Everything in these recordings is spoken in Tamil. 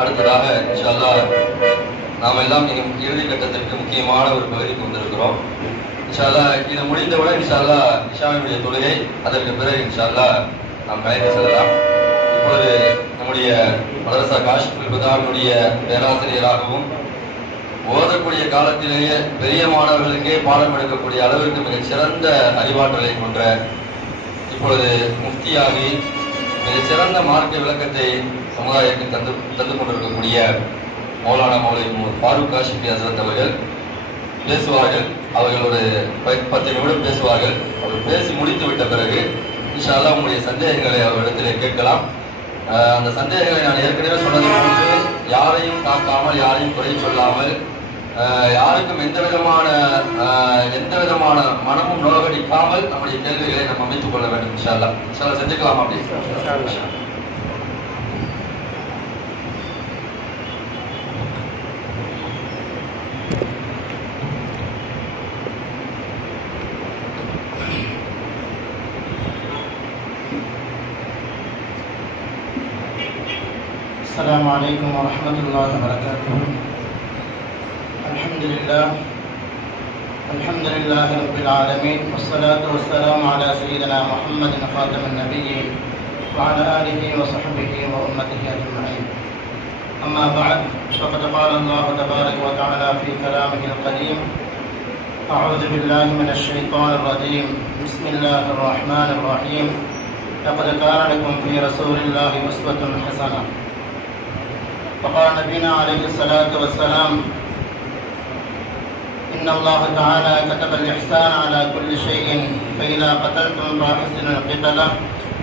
அடுத்ததாக இன்ஷா அல்லாஹ் நாம் எல்லாம் இறுதி கட்டத்திற்கு முக்கியமான ஒரு பகுதிக்கு வந்திருக்கிறோம். இன்ஷா அல்லாஹ் இது முடிந்தவுடன் இன்ஷா அல்லாஹ் இஷாவினுடைய தொழுகை, அதற்கு பிறகு இன்ஷா அல்லாஹ் நாம் கலைந்து செல்லலாம். இப்போது நம்முடைய மதரசா காஷிஃபுல் பதாவினுடைய பேராசிரியராகவும் ஓதக்கூடிய காலத்திலேயே பெரிய மாணவர்களுக்கே பாடம் எடுக்கக்கூடிய அளவிற்கு மிகச் சிறந்த அறிவாற்றலை கொண்ட, இப்பொழுது முஃப்தியாகி மிகச்சிறந்த மார்க்க விளக்கத்தை சமுதாயத்தில் தந்து கொண்டிருக்கக்கூடிய மௌலானா மௌலவி ஃபாரூக் காஷிஃபி ஹஸ்ரத் அவர்கள் பேசுவார்கள். அவர்கள் ஒரு 10 நிமிடம் பேசுவார்கள். அவர் பேசி முடித்து விட்ட பிறகு இன்ஷா அல்லாஹ் உங்களுடைய சந்தேகங்களை அவரிடத்திலே கேட்கலாம். அந்த சந்தேகங்களை நான் ஏற்கனவே சொன்னது போன்று யாரையும் தாக்காமல், யாரையும் குறை சொல்லாமல், யாருக்கும் எந்த விதமான மனமும் நோகடிக்காமல் நம்முடைய கேள்விகளை நம்ம அமைத்துக் கொள்ள வேண்டும். இன்ஷா அல்லாஹ் செஞ்சுக்கலாம். அப்படி السلام عليكم ورحمة الله وبركاته. الحمد لله رب العالمين، والصلاة والسلام على سيدنا محمد خاتم النبيين وعلى آله وصحبه وأمته أجمعين. أما بعد، فقد قال الله تبارك وتعالى في كلامه القديم: أعوذ بالله من الشيطان الرجيم، بسم الله الرحمن الرحيم، لقد كان لكم في رسول الله أسوة حسنة. وقال نبينا عليه الصلاة والسلام: إن الله تعالى كتب الإحسان على كل شيء، فإذا قتلتم فأحسنوا القتلة،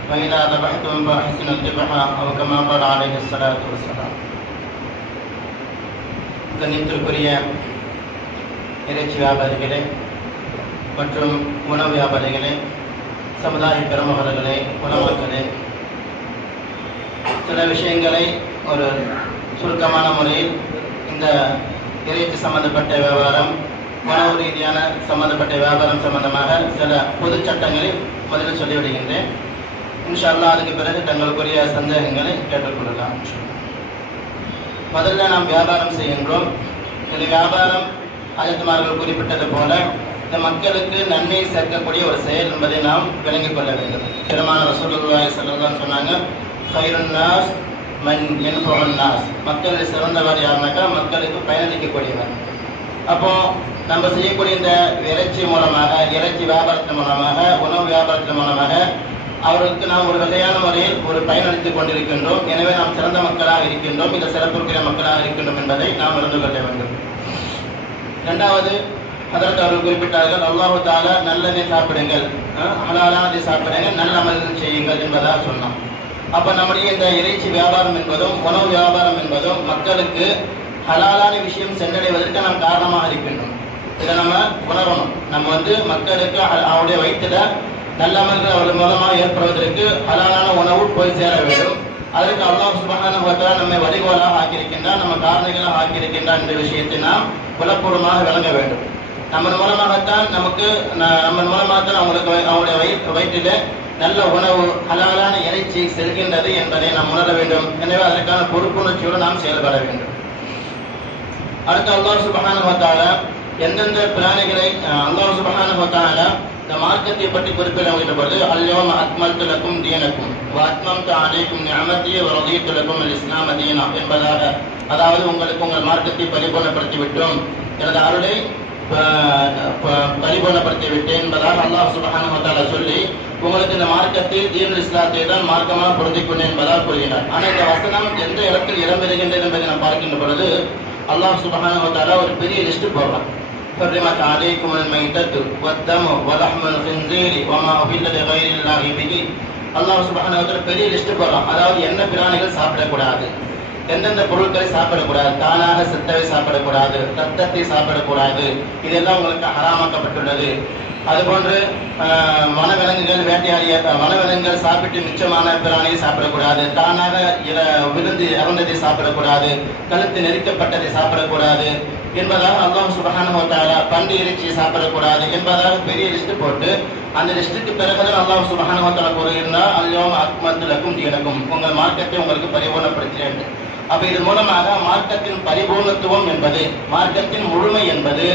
وإذا ذبحتم فأحسنوا الذبحة، أو كما قال عليه الصلاة والسلام. கண்ணியத்திற்குரிய இறைச்சி வியாபாரிகளே மற்றும் உணவு வியாபாரிகளே, சமுதாய பெருமகர்களே, உலமாக்களே, சில விஷயங்களை ஒரு சுருக்கமான முறையில் இந்த இறைச்சி சம்பந்தப்பட்ட வியாபாரம், உணவு ரீதியான சம்பந்தப்பட்ட வியாபாரம் சம்பந்தமாக சில பொது சட்டங்களை முதலில் சொல்லிவிடுகின்றேன். இன்ஷா அல்லாஹ் அதுக்கு பிறகு தங்களுக்குரிய சந்தேகங்களை கேட்டுக்கொள்ளலாம். முதல்ல நாம் வியாபாரம் செய்கின்றோம். இந்த வியாபாரம் ஆயத்துமார்கள் குறிப்பிட்டது போல இந்த மக்களுக்கு நன்மை சேர்க்கக்கூடிய ஒரு செயல் என்பதை நாம் விளங்கிக் கொள்ள வேண்டும். பெருமான ரசூலுல்லாஹி ஸல்லல்லாஹு அலைஹி வஸல்லம் சொன்னாங்க, கைருன் நாஸ் மன் யன்ஃபுன் நாஸ், மக்களில் சிறந்தவர் யாருனாக்கா மக்களுக்கு பயனளிக்கக்கூடியவர். அப்போ நம்ம செய்யக்கூடிய இந்த இறைச்சி மூலமாக, இறைச்சி வியாபாரத்தின் மூலமாக, உணவு வியாபாரத்தின் மூலமாக அவர்களுக்கு நாம் ஒரு வகையான முறையில் ஒரு பயனளித்துக் கொண்டிருக்கின்றோம். எனவே நாம் சிறந்த மக்களாக இருக்கின்றோம், இந்த சிறப்புக்குரிய மக்களாக இருக்கின்றோம் என்பதை நாம் அறிந்து கொள்ள வேண்டும். இரண்டாவது, அதற்கு அவர்கள் குறிப்பிட்டார்கள், அல்லாஹு தஆலா நல்லதை சாப்பிடுங்கள், ஹலாலானதை சாப்பிடுங்கள், நல்ல அமல்கள் செய்யுங்கள் என்பதாக சொன்னான். அப்ப நம்முடைய இந்த இறைச்சி வியாபாரம் என்பதும் உணவு வியாபாரம் என்பதும் மக்களுக்கு ஹலாலான விஷயம் சென்றடைவதற்கு நாம் காரணமாக இருக்கின்றோம். இதை நம்ம உணரணும். நம்ம மக்களுக்கு அவருடைய வயிற்றுல நல்ல அமல்கள் அவர்கள் மூலமாக ஏற்படுவதற்கு ஹலாலான உணவு போய் சேர வேண்டும். அதற்கு அல்லாஹ் சுப்ஹானஹு வ தஆலா நம்மை வழிகோலாக ஆக்கியிருக்கின்றார், நம்ம காரணிகளாக ஆக்கியிருக்கின்றார் என்ற விஷயத்தை நாம் புலப்பூர்வமாக விளங்க வேண்டும். நம்ம மூலமாகத்தான் அவங்களுக்கு அவருடைய வயிற்றிலே நல்ல உணவு, ஹலாலான இறைச்சி செல்கின்றது என்பதை நாம் உணர வேண்டும். எனவே அதற்கான பொறுப்புணர்ச்சியோடு நாம் செயல்பட வேண்டும். அடுத்து அல்லாஹ் சுப்ஹானஹு வ தஆலா எந்தெந்த பிராணிகளை அல்லாஹ் சுப்ஹானஹு வ தஆலா இந்த மார்க்கத்தை பற்றி குறிப்பிடுகின்ற பொழுது, அல்யௌம அக்மல்து லக்கும் தீனக்கும் வ அத்மம்து அலைக்கும் நிஅமதி வ ரதீது லக்கும் அல் இஸ்லாம தீனா என்பதாக, அதாவது உங்களுக்கு உங்கள் மார்க்கத்தை பரிபூர்ணப்படுத்தி விட்டோம், எனது அருளை பரிபூர்ணப்படுத்தி விட்டேன் என்பதாக அல்லாஹ் சுப்ஹானஹு வ தஆலா சொல்லி உங்களுக்கு இந்த மார்க்கத்தில் தீனுல் இஸ்லாத்தை தான் மார்க்கமாக பொருந்திக் கொண்டேன் என்பதாக கூறுகிறார். ஆனால் இந்த வசனம் எந்த இடத்தில் இடம்பெறுகின்றது என்பதை நாம் பார்க்கின்ற பொழுது அல்லாஹ் சுப்ஹானஹு வ தஆலா ஒரு பெரிய லிஸ்ட் போடுறான். حرمت عليكم الميتة والدم ولحم الخنزير وما أهل لغير الله به. அல்லாஹ் சுப்ஹானஹு வ தஆலா பெரிய லிஸ்ட் போடுறான். அதாவது என்ன பிராணிகள் சாப்பிடக்கூடாது, எந்தெந்த பொருட்களை சாப்பிடக்கூடாது, தானாக செத்தவை சாப்பிடக்கூடாது, ரத்தத்தை சாப்பிடக்கூடாது, இதெல்லாம் உங்களுக்கு ஹராமாக்கப்பட்டுள்ளது. அதுபோன்று வனவிலங்குகள், வேட்டையாடிய வனவிலங்குகள் சாப்பிட்டு மிச்சமான பிராணியை சாப்பிடக்கூடாது, தானாக விழுந்து இறந்ததை சாப்பிடக்கூடாது, கழுத்து நெரிக்கப்பட்டதை சாப்பிடக்கூடாது என்பதாக அல்லாஹ் சுப்ஹானஹு வ தஆலா பன்றி இறைச்சியை சாப்பிடக்கூடாது என்பதாக பெரிய லிஸ்ட் போட்டு, அந்த லிஸ்டுக்கு பிறகுதான் அல்லாஹ் சுப்ஹானஹு வ தஆலா கூறுகிறார், அல்யௌம அக்மல்து லக்கும் தீனக்கும், உங்கள் மார்க்கத்தை உங்களுக்கு பரிபூர்ணப்படுத்தினேன். அப்ப இதன் மூலமாக மார்க்கத்தின் பரிபூர்ணத்துவம் என்பது, மார்க்கத்தின் முழுமை என்பது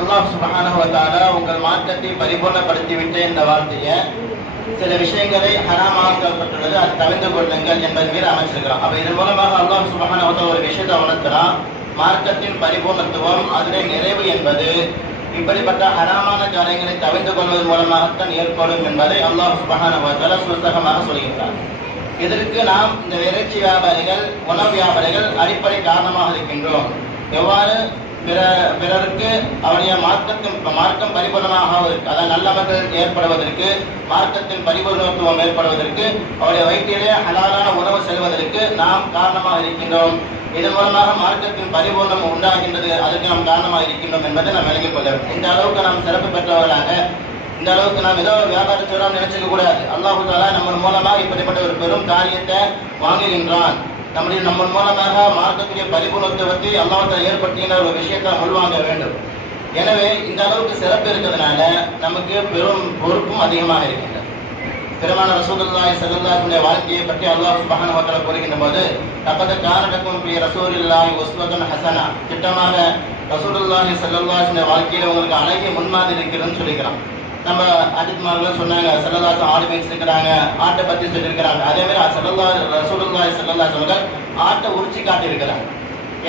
அல்லாஹ் சுப்ஹானஹு வ தஆலா உங்கள் மார்க்கத்தை பரிபூர்ணப்படுத்திவிட்ட இந்த வார்த்தையை சில விஷயங்களை ஹராமாக்கப்பட்டுள்ளது, அது தவிர்த்து கொள்ளுங்கள் என்பது மீது அமைச்சிருக்கிறான். அப்ப இதன் மூலமாக அல்லாஹ் சுப்ஹானஹு வ தஆலா ஒரு விஷயத்தை உணர்த்துறான். மார்க்கத்தின் பரிபூர்ணத்துவம், அதனை நிறைவு என்பது இப்படிப்பட்ட ஹராமான காரியங்களை தவிர்த்து கொள்வதன் மூலமாகத்தான் ஏற்படும் என்பதை அல்லாஹ் சுப்ஹானஹு வ தஆலா சுத்தமாக சொல்கிறார். இதற்கு நாம் இந்த இறைச்சி வியாபாரிகள், உணவு வியாபாரிகள் அடிப்படை காரணமாக இருக்கின்றோம். எவ்வாறு பிறருக்கு அவருடைய மார்க்கம் பரிபூர்ணமாக அதாவது நல்லவர்கள் ஏற்படுவதற்கு, மார்க்கத்தின் பரிபூர்ணத்துவம் ஏற்படுவதற்கு, அவருடைய வயிற்றிலே ஹலாலான உணவு செல்வதற்கு நாம் காரணமாக இருக்கின்றோம். இதன் மூலமாக மார்க்கத்தின் பரிபூர்ணம் உண்டாகின்றது, அதற்கு நாம் காரணமாக இருக்கின்றோம் என்பதை நாம் விளங்கிக் கொள்ள வேண்டும். இந்த அளவுக்கு நாம் சிறப்பு பெற்றவர்களாக, இந்த அளவுக்கு நாம் ஏதோ வியாபாரம் செய்யலாம் நினைச்சுக்க கூடாது. அல்லாஹ் தஆலா நம்ம மூலமாக இப்படிப்பட்ட ஒரு பெரும் காரியத்தை வாங்குகின்றான். நம்ம மூலமாக மார்க்கத்துடைய பரிபூர்ணத்துவத்தை அல்லாஹ் தஆலா ஏற்படுத்தின ஒரு விஷயத்தை உள்வாங்க வேண்டும். எனவே இந்த அளவுக்கு சிறப்பு இருக்கிறதுனால நமக்கு பெரும் பொறுப்பும் அதிகமாக இருக்கின்றது. பெருமான ரசூலுல்லாஹி ஸல்லல்லாஹு அலைஹி வஸல்லம் வாழ்க்கையை பற்றி அல்லாஹ் சுப்ஹானஹு வ தஆலா கூறுகின்ற போது, லகத் கான லக்கும் ஃபீ ரசூலில்லாஹி உஸ்வத்துன் ஹஸனா, திட்டமாக ரசூலுல்லாஹி ஸல்லல்லாஹு அலைஹி வஸல்லம் வாழ்க்கையில உங்களுக்கு அழகிய முன்மாதிரி இருக்கிறதுன்னு சொல்லிக்கிறான். நம்ம அஜித்மார்கள் சொன்னாங்க, ஸல்லல்லாஹு ஆடு மேய்ச்சிருக்கிறாங்க, ஆட்டை பத்தி சொல்லியிருக்கிறாங்க. அதே மாதிரி ரசூலுல்லாஹி ஸல்லல்லாஹு அலைஹி வஸல்லம் ஆட்டை உரிச்சு காட்டியிருக்கிறாங்க.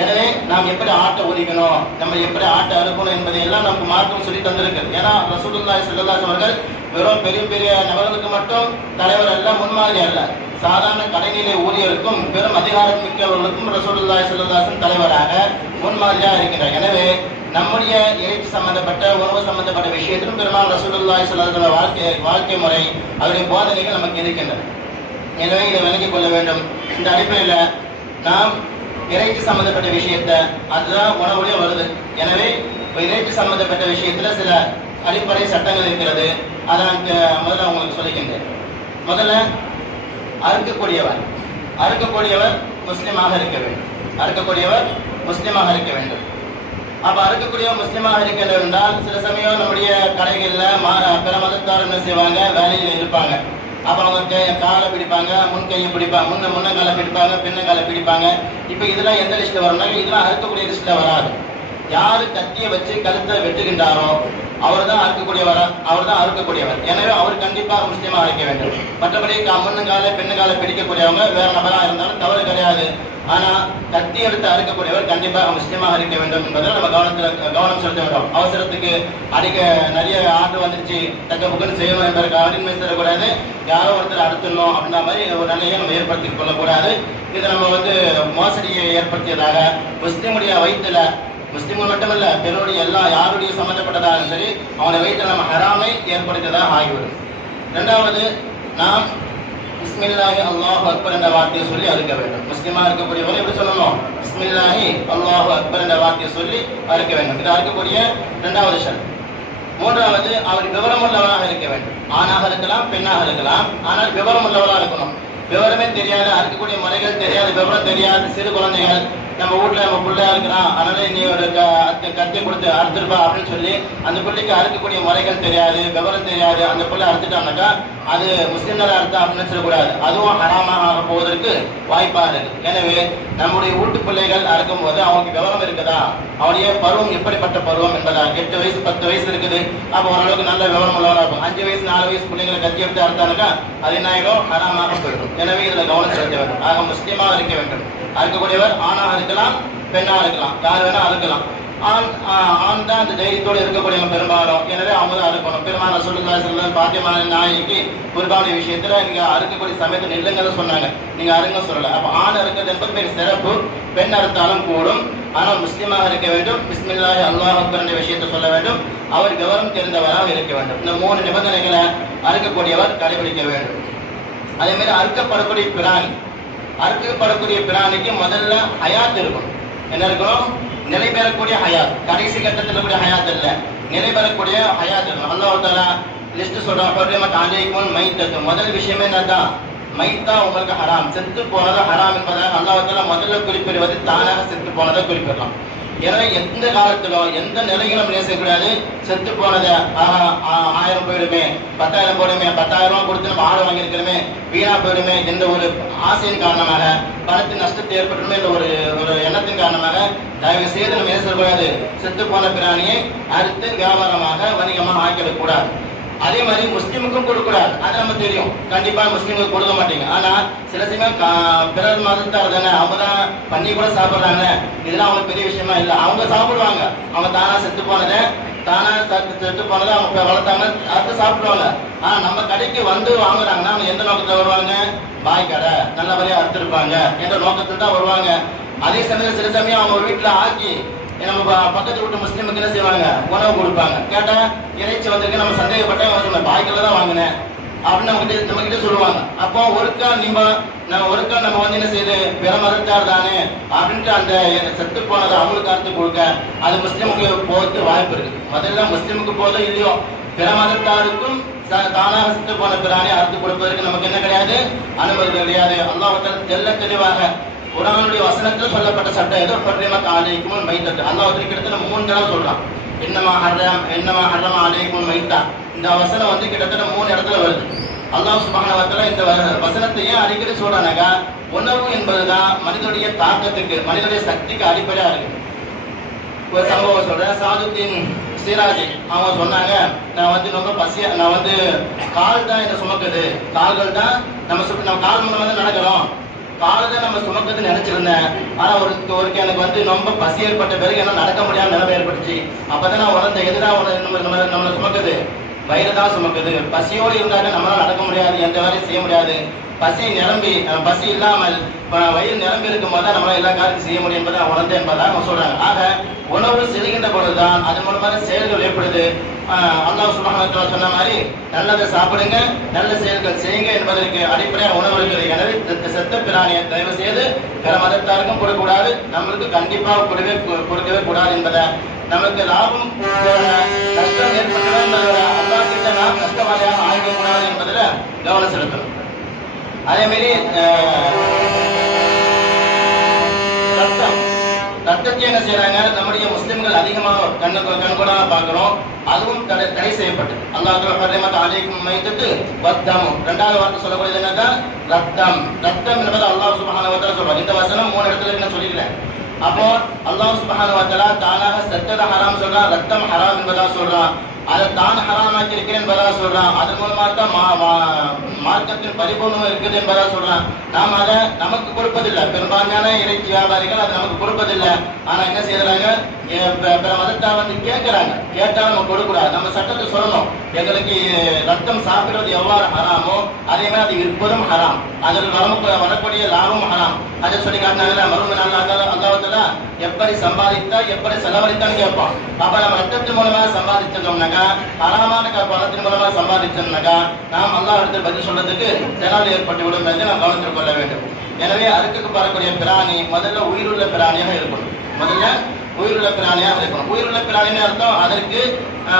எனவே நாம் எப்படி ஆட்டை உரிக்கணும், நம்ம எப்படி ஆட்டை அறுக்கணும் என்பதை எல்லாம் நமக்கு மார்க்கம் சொல்லி தந்திருக்கு. ஏன்னா ரசூலுல்லாஹி ஸல்லல்லாஹு அலைஹி வஸல்லம் வெறும் பெரிய பெரிய நபர்களுக்கு மட்டும் தலைவர் அல்ல, முன்மாதிரி அல்ல. சாதாரண கடைநிலை ஊழியருக்கும் பெரும் அதிகாரம் மிக்கவர்களுக்கும் ரசூலுல்லாஹி ஸல்லல்லாஹு அலைஹி வஸல்லம் தலைவராக முன்மாதிரியாக இருக்கிறார். எனவே நம்முடைய இறைச்சி சம்பந்தப்பட்ட, உணவு சம்பந்தப்பட்ட விஷயத்திலும் பெருமாள் ரசூலுல்லாஹி ஸல்லல்லாஹு அலைஹி வஸல்லம் வாழ்க்கை முறை, அவருடைய போதனைகள் நமக்கு இருக்கின்றன. எனவே இதை விளங்கிக் கொள்ள வேண்டும். இந்த அடிப்படையில் நாம் இறைச்சி சம்பந்தப்பட்ட விஷயத்தை, அதுதான் உணவுடைய வருது. எனவே இறைச்சி சம்பந்தப்பட்ட விஷயத்துல சில அடிப்படை சட்டங்கள் இருக்கிறது. அதை முதல்ல உங்களுக்கு சொல்லிக்கின்றேன். முதல்ல அறுக்கக்கூடியவர் முஸ்லிமாக இருக்க வேண்டும். அறுக்கக்கூடியவர் முஸ்லிமாக இருக்க வேண்டும். அப்ப அறுக்கக்கூடியவர் முஸ்லிமாக இருக்க என்றால், சில சமயம் நம்முடைய கடைகள்ல பிற மதத்தார் என்ன செய்வாங்க, வேலையில இருப்பாங்க. அப்ப அவங்க காலை பிடிப்பாங்க, முன் கையை பிடிப்பாங்க, முன்ன காலை பிடிப்பாங்க, பின்ன காலை பிடிப்பாங்க. இப்ப இதெல்லாம் எந்த லிஸ்ட்ல வரும்னா, இதெல்லாம் அறுக்கக்கூடிய லிஸ்ட்ல வராது. யாரு கத்தியை வச்சு கழுத்தை வெட்டுகின்றாரோ அவர் தான் அறுக்கக்கூடியவர். எனவே அவர் கண்டிப்பாக முஸ்லீமா இருக்க வேண்டும். மற்றபடி முன்னுங்கால பெண்ணுங்கால பிடிக்கக்கூடியவங்க வேற நபரா இருந்தாலும் தவறு கிடையாது. ஆனா கத்தி எடுத்து அறுக்கக்கூடியவர் கண்டிப்பாக முஸ்லீமாக இருக்க வேண்டும் என்பதில் நம்ம கவனம் செலுத்த வேண்டும். அவசரத்துக்கு நிறைய ஆண்டு வந்துருச்சு தக்க புக்குன்னு செய்யணும் என்பதற்கு அடிமை தரக்கூடாது. யாரோ ஒருத்தர் அடுத்துடணும் அப்படின்ற மாதிரி ஒரு நிலையை நம்ம ஏற்படுத்திக் கொள்ளக்கூடாது. இது நம்ம மோசடியை ஏற்படுத்தியதாக முஸ்லீமுடைய வயிற்றுல முஸ்லிம்கள் மட்டுமல்ல பிறருடைய யாருடைய சம்பந்தப்பட்டதாலும் சரி அவனை வைத்து நம்ம ஹராமை ஏற்படுத்தியதாக ஆகிவிடும். இரண்டாவது, நாம் பிஸ்மில்லாஹி அல்லாஹு அக்பர் என்ற வார்த்தையை சொல்லி அறுக்க வேண்டும். முஸ்லிமா இருக்கக்கூடியவரை எப்படி சொல்லணும்? பிஸ்மில்லாஹி அல்லாஹு அக்பர் என்ற வார்த்தையை சொல்லி அறுக்க வேண்டும். இது அறுக்கக்கூடிய இரண்டாவது ஷர்த். மூன்றாவது, அவர் விவரம் உள்ளவராக இருக்க வேண்டும். ஆணாக இருக்கலாம், பெண்ணாக இருக்கலாம், ஆனால் விவரம் உள்ளவராக இருக்கணும். விவரமே தெரியாது, அறுக்கக்கூடிய முறைகள் தெரியாது, விவரம் தெரியாது சிறு குழந்தைகள் நம்ம வீட்டுல நம்ம பிள்ளையா இருக்கிறான், அதனால நீ ஒரு கத்தி கொடுத்து அறுத்துருப்பா அப்படின்னு சொல்லி அந்த பிள்ளைக்கு அறுக்கக்கூடிய முறைகள் தெரியாது, விவரம் தெரியாது, அந்த பிள்ளை அறுத்துட்டாங்கன்னாக்கா அது முஸ்லிம்கள் அறுத்தா அப்படின்னு சொல்லக்கூடாது. அதுவும் ஹராமாக போவதற்கு வாய்ப்பா இருக்கு. எனவே நம்முடைய வீட்டு பிள்ளைகள் அறுக்கும் போது அவனுக்கு விவரம் இருக்குதா, அவனுடைய பருவம் எப்படிப்பட்ட பருவம் என்பதா. 8 வயசு 10 வயசு இருக்குது, அப்ப ஓரளவுக்கு நல்ல விவரம் உள்ளவராக இருக்கும். 5 வயசு 4 வயசு பிள்ளைங்களை கத்தி எடுத்து அறுத்தானுக்கா அது என்ன ஆகிடும்? ஹராமாக போயிடும். எனவே இதுல கவனம் செலுத்த வேண்டும். ஆக முஸ்லீமாக இருக்க வேண்டும். அறுக்கக்கூடியவர் ஆணாக இருக்கலாம், பெண்ணாக இருக்கலாம், யார் வேணா அறுக்கலாம். ஆண் தான் அந்த தைரியத்தோடு இருக்கக்கூடியவங்க பெரும்பாலும். எனவே அவங்க தான் அறுக்கணும். பெருமான சொல்லுங்க பாத்தியமான நாயகி குர்பானி விஷயத்துல நீங்க அறுக்கக்கூடிய சமயத்தை நில்லுங்கன்னு சொன்னாங்க, நீங்க அருங்க சொல்லல. அப்ப ஆண் அறுக்கிறது என்பது பெரிய சிறப்பு. பெண் அறுத்தாலும் கூடும், ஆனால் முஸ்லீமாக இருக்க வேண்டும். பிஸ்மில்லாஹி அல்லாஹு அக்பர் என்ற விஷயத்தை சொல்ல வேண்டும். அவர் விவரம் தெரிந்தவராக இருக்க வேண்டும். இந்த 3 நிபந்தனைகளை அறுக்கக்கூடியவர் கடைபிடிக்க வேண்டும். அதே மாதிரி அறுக்கப்படக்கூடிய பிராணிக்கு முதல்ல ஹயாத் இருக்கும். என்ன இருக்கணும்? நிலை பெறக்கூடிய ஹயாத். கடைசி கட்டத்தில் கூடிய ஹயாத் இல்ல, நிலை பெறக்கூடிய ஹயாத் இருக்கும். அல்லாஹ் தஆலா லிஸ்ட் சொல்றான், மைத்தத்து. முதல் விஷயமே என்னதான்? மைத்தா உங்களுக்கு ஹராம், செத்து போனது ஹராம் என்பதாக அல்லாஹ் தஆலா முதல்ல குறிப்பிடுவது தானாக செத்து போனதை குறிப்பிடலாம். எனவே எந்த காலத்திலும் எந்த நிலையிலும் நேசக்கூடாது. செத்து போனதை 1000 போயிடுமே, 10,000 போயிடுமே, 10,000 ரூபாய் கொடுத்து நம்ம ஆடு வாங்கியிருக்கிறோமே, வீணா போயிடுமே என்ற ஒரு ஆசையின் காரணமாக, பணத்தின் நஷ்டத்தை ஏற்பட்டுமே என்ற ஒரு எண்ணத்தின் காரணமாக தயவு செய்து நம்ம நேசக்கூடாது. செத்து போன பிராணியை அறுத்து வியாபாரமாக வணிகமாக ஆக்கிடக்கூடாது. அதே மாதிரி முஸ்லீமுக்கும் கொடுக்கூடாது. அது நம்ம தெரியும், கண்டிப்பா முஸ்லீமுக்கு கொடுக்க மாட்டீங்க. ஆனா சில சமயம் பிறர் மதத்தார் தானே, அவங்க தான் பண்ணி கூட சாப்பிடுறாங்க, இதெல்லாம் அவங்களுக்கு பெரிய விஷயமா இல்லை. அவங்க சாப்பிடுவாங்க, அவங்க தானா செத்து போனதை அவங்க வளர்த்தாங்க, அடுத்து சாப்பிடுவாங்க. ஆனா நம்ம கடைக்கு வந்து வாங்குறாங்கன்னா அவங்க எந்த நோக்கத்துல வருவாங்க? பாய் கடை நல்லபடியா அறுத்திருப்பாங்க என்ற நோக்கத்தில் தான் வருவாங்க. அதே சமயம் சில சமயம் அவங்க ஒரு வீட்டுல ஆக்கி நம்ம பக்கத்து வீட்டு முஸ்லீமுக்கு என்ன செய்வாங்க? உணவு கொடுப்பாங்க. கேட்டா இறைச்சி வந்திருக்கு, நம்ம சந்தேகப்பட்ட பாய்க்கல தான் வாங்கினேன் அப்படின்னு நம்ம கிட்ட சொல்லுவாங்க. அப்போ ஒருக்கா நம்ம வந்து என்ன செய்யுது? பிற மதத்தார் தானே அப்படின்ட்டு அந்த செத்து போனதை அவங்களுக்கு அறுத்து கொடுக்க அது முஸ்லீமுக்கு போறதுக்கு வாய்ப்பு இருக்கு. முதல்ல முஸ்லீமுக்கு போதோ இல்லையோ, பிற மதத்தாருக்கும் தானாக செத்து போன பிராணி அறுத்து கொடுப்பதற்கு நமக்கு என்ன கிடையாது? அனுமதி கிடையாது. அல்லாஹ் தெல்ல தெளிவாக குர்ஆனுடைய வசனத்தில் சொல்லப்பட்ட சட்டம் ஏதோ ஹர்ரமத் அலைக்கும் மைத்தத். அல்லாஹ் கிட்டத்தட்ட 3 தடவை சொல்றான். இன்னமா ஹர்ரம அலைக்கும் மைத்தா. இந்த வசனம் கிட்டத்தட்ட 3 இடத்துல வருது. அல்லாஹ் சுப்ஹானஹு வ தஆலா இந்த வசனத்தை ஏன் அடிக்கடி சொல்றானாக்கா, உணவு என்பதுதான் மனிதனுடைய தாக்கத்துக்கு, மனிதனுடைய சக்திக்கு அடிப்படையா இருக்கு. ஒரு சம்பவம் சொல்றேன். சாதுத்தீன் சிராஜி அவங்க சொன்னாங்க, நான் ரொம்ப பசியா, நான் கால் தான் என்ன சுமக்குது, கால்கள் தான் நம்ம கால் மூலம் நடக்கிறோம், காலதான் நம்ம சுமக்குதுன்னு நினைச்சிருந்தேன். ஆனா ஒரு எனக்கு ரொம்ப பசி ஏற்பட்ட பிறகு என்ன நடக்க முடியாத நிலைமை ஏற்பட்டுச்சு. அப்பதான் நான் உணர்ந்த எதுதான் நம்மளை சுமக்குது? வயிறு தான் சுமக்குது. பசியோடு இருந்தாலும் நம்மளால நடக்க முடியாது, எந்த வேலையும் செய்ய முடியாது. பசி இல்லாமல் வயிறு நிரம்பி இருக்கும் போது நம்மளால எல்லா காரியத்தையும் செய்ய முடியும் என்பதை உணர்ந்து என்பதாக அவங்க சொல்றாங்க. ஆக உணவு செல்கின்ற பொழுதுதான் அது மூலமாக செயல்கள் ஏற்படுது. அல்லாஹ் சுப்ஹானஹு வ தஆலா சொன்ன மாதிரி நல்லதை சாப்பிடுங்க, நல்ல செயல்கள் செய்யுங்க என்பதற்கு அடிப்படையான உணவு இருக்குது. எனவே செத்த பிராணியை தயவு செய்து பிற மதத்தாருக்கும் கொடுக்கக்கூடாது, நம்மளுக்கு கண்டிப்பாக கொடுக்கவே கூடாது என்பதை, நமக்கு லாபம் கஷ்டம் ஏற்பட்டது என்பதை அல்லாஹ் கிட்ட நாம் கஷ்டவாதியாக ஆகிடக்கூடாது என்பதில் கவனம் செலுத்தணும். அதே மாதிரி ரத்தத்தை என்ன செய்யறாங்க? நம்முடைய முஸ்லிம்கள் அதிகமாக கண்கூடாக பார்க்கிறோம். அதுவும் தடை செய்யப்பட்டது. அல்லாஹ் ஹர்ரமத் அலைக்கும் மைத்தத்து வத்தம். 2வது வார்த்தை சொல்லக்கூடியது என்னன்னா ரத்தம். ரத்தம் என்பது அல்லாஹ் சுப்ஹானஹு வ தஆலா சொல்றாங்க. இந்த வசனம் 3 இடத்துல நான் சொல்லிக்கிறேன். அப்போ அல்லாஹ் சுப்ஹானஹு வ தஆலா தானாக செத்தத ஹராம் சொல்றான், ரத்தம் ஹராம் என்பதா சொல்றான். அதை தான் ஹராமாக்கி இருக்கிறேன் என்பதா சொல்றான். அதன் மூலமா தான் மார்க்கத்தின் பரிபூர்ணம் இருக்குது என்பதா சொல்றான். நாம் அதை நமக்கு கொடுப்பதில்லை. பெரும்பான்மையான இறைச்சி வியாபாரிகள் அதை நமக்கு கொடுப்பதில்லை. ஆனா என்ன செய்யறாங்க, பிற மதத்தா வந்து கேட்கிறாங்க. கேட்டா நம்ம கொடுக்கூடாது. நம்ம சட்டத்தை சொல்லணும், எங்களுக்கு ரத்தம் சாப்பிடுவது எவ்வாறு ஹராமோ அதே மாதிரி அது இருப்பதும் ஹராம், அதில் வரக்கூடிய லாபம் ஹராம். அதை சொல்லி காட்டினாங்க. மறுமை நாள் அல்லாஹ்வுத்தால எப்படி சம்பாதித்தா எப்படி செலவழித்தான்னு கேட்பான். அப்ப நம்ம ரத்தத்தின் மூலமாக சம்பாதிச்சோம்னாக்கா, ஹராமான பணத்தின் மூலமாக சம்பாதிச்சோம்னாக்கா நாம் அல்லாஹ் இடத்தில் பதில் சொல்றதுக்கு செலவு ஏற்பட்டு விடும் என்று நாம் கவனத்தில் கொள்ள வேண்டும். எனவே அதுக்கு வரக்கூடிய பிராணி முதல்ல உயிருள்ள பிராணியாக இருக்கணும். முதல்ல உயிருள்ள பிராணியாக இருக்கணும். உயிருள்ள பிராணின்னு அர்த்தம் அதற்கு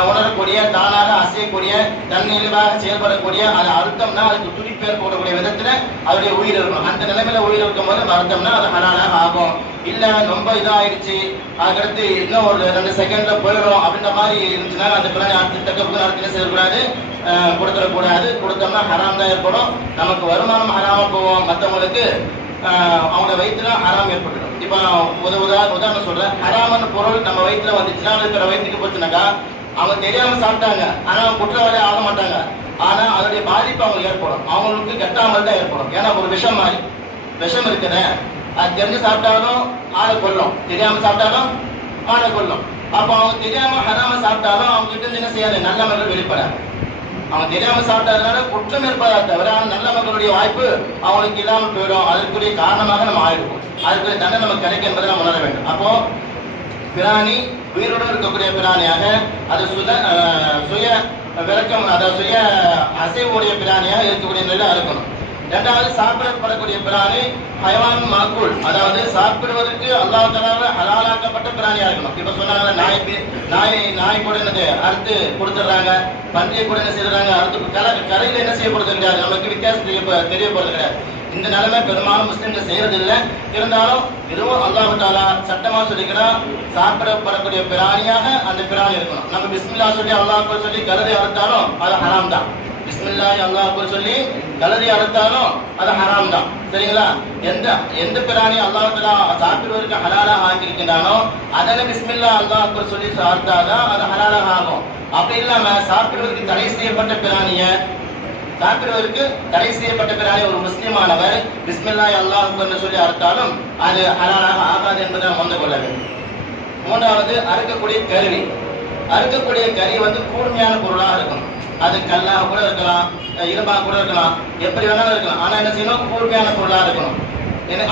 உணரக்கூடிய, தானாக அசையக்கூடிய, தன்னிறைவாக செயல்படக்கூடிய, அதை அறுத்தம்னா அதுக்கு துடிப்பேர் போடக்கூடிய விதத்துல அவருடைய உயிர் இருக்கணும். அந்த நிலைமையில உயிர் இருக்கும் போது அறுத்தம்னா அது ஹலாலாக ஆகும். இல்ல ரொம்ப இதாயிடுச்சு, அதுக்கடுத்து இன்னும் ஒரு 2 செகண்ட்ல போயிடும் அப்படின்ற மாதிரி இருந்துச்சுன்னா அந்த பிராணி அடுத்த தக்கப்புக்கு அடுத்து செய்யக்கூடாது, கொடுத்துடக்கூடாது. கொடுத்தோம்னா ஹராம் தான் ஏற்படும். நமக்கு வருமானம் ஹராமா போவோம், மற்றவங்களுக்கு அவங்க வயிற்றுல ஹராம் ஏற்பட்டுடும். இப்ப உதாரணம் சொல்றேன், ஹராமான பொருள் நம்ம வயிற்றுல வந்துச்சுன்னா இருக்கிற வயிற்றுக்கு போச்சுனாக்கா அவங்க தெரியாம சாப்பிட்டாங்க, ஆனா அவங்க குற்றவாளி ஆக மாட்டாங்க. ஆனா அதோடைய பாதிப்பு அவங்களுக்கு ஏற்படும், அவங்களுக்கு கெட்டாமல் தான் ஏற்படும். ஏன்னா ஒரு விஷம் மாதிரி விஷம் இருக்குது, அது தெரிஞ்சு சாப்பிட்டாலும் ஆளை கொல்லும், தெரியாம சாப்பிட்டாலும் ஆளை கொல்லும். அப்ப அவங்க தெரியாம ஹராம சாப்பிட்டாலும் அவங்க கிட்ட என்ன செய்யாது, நல்ல மக்கள் வெளிப்படாது. அவங்க தெரியாம சாப்பிட்டதுனால குற்றம் ஏற்பதா தவிர நல்ல மக்களுடைய வாய்ப்பு அவங்களுக்கு இல்லாமல் போயிடும். அதற்குரிய காரணமாக நம்ம ஆயிடுவோம். அதுக்குரிய தண்டனை நமக்கு கிடைக்கும் என்பதை நம்ம உணர வேண்டும். அப்போ பிராணி உயிரோடு இருக்கக்கூடிய பிராணியாக, அது சுய விளக்கம், அதாவது சுய அசைவுடைய பிராணியாக இருக்கக்கூடிய நிலையில இருக்கணும். இரண்டாவது, சாப்பிடப்படக்கூடிய பிராணி ஹயவான் மாக்குள், அதாவது சாப்பிடுவதற்கு அல்லாஹ் தஆலா ஹலாலாக்கப்பட்ட பிராணியா இருக்கணும். இப்ப சொன்னாங்க நாய் கூட என்னது அறுத்து கொடுத்துடுறாங்க, பன்றியை கூட என்ன செய்யறாங்க அறுத்து, கரையில என்ன செய்யப்படுறது கிடையாது, நமக்கு வித்தியாசம் தெரியப்படுறது கிடையாது. இந்த நிலைமை பெரும்பாலும் முஸ்லிம்கள் செய்யறது இல்லை. இருந்தாலும் இதுவும் அல்லாஹ் தஆலா சட்டமா சொல்லிக்கிறான், சாப்பிடப்படக்கூடிய பிராணியாக அந்த பிராணி இருக்கணும். நம்ம பிஸ்மில்லா சொல்லி அல்லாஹ் சொல்லி கருதை அறுத்தாலும் அது ஹராம் தான். பிஸ்மில்லாஹி அல்லாஹ் சொல்லி கலதி அறுத்தாலும் அது ஹராம் தான். சரிங்களா? எந்த பிராணி அல்லாஹ் தஆலா சாப்பிடுவதற்கு ஹலாலாக ஆக்கியிருக்கிறானோ அதனை பிஸ்மில்லா அல்லாஹ் சொல்லி சாப்பிட்டாதான் அது ஹலாலாக ஆகும். அப்படி இல்லாம சாப்பிடுவதற்கு தடை செய்யப்பட்ட பிராணிய சாப்பிடுவதற்கு தடை செய்யப்பட்ட பிராணி ஒரு முஸ்லிமானவர் பிஸ்மில்லாஹி அல்லாஹ் சொல்லி அறுத்தாலும் அது ஹலாலாக ஆகாது என்பதை நாம் உணர்ந்து கொள்ள வேண்டும். மூன்றாவது, அறுக்கக்கூடிய கருவி. அறுக்கக்கூடிய கறி வந்து கூர்மையான பொருளாக இருக்கும். அது கல்லாக கூட இருக்கலாம், இரும்பா கூட இருக்கலாம், எப்படி வேணாலும் இருக்கலாம். ஆனா என்ன செய்யணும், கூர்மையான பொருளாக இருக்கணும்.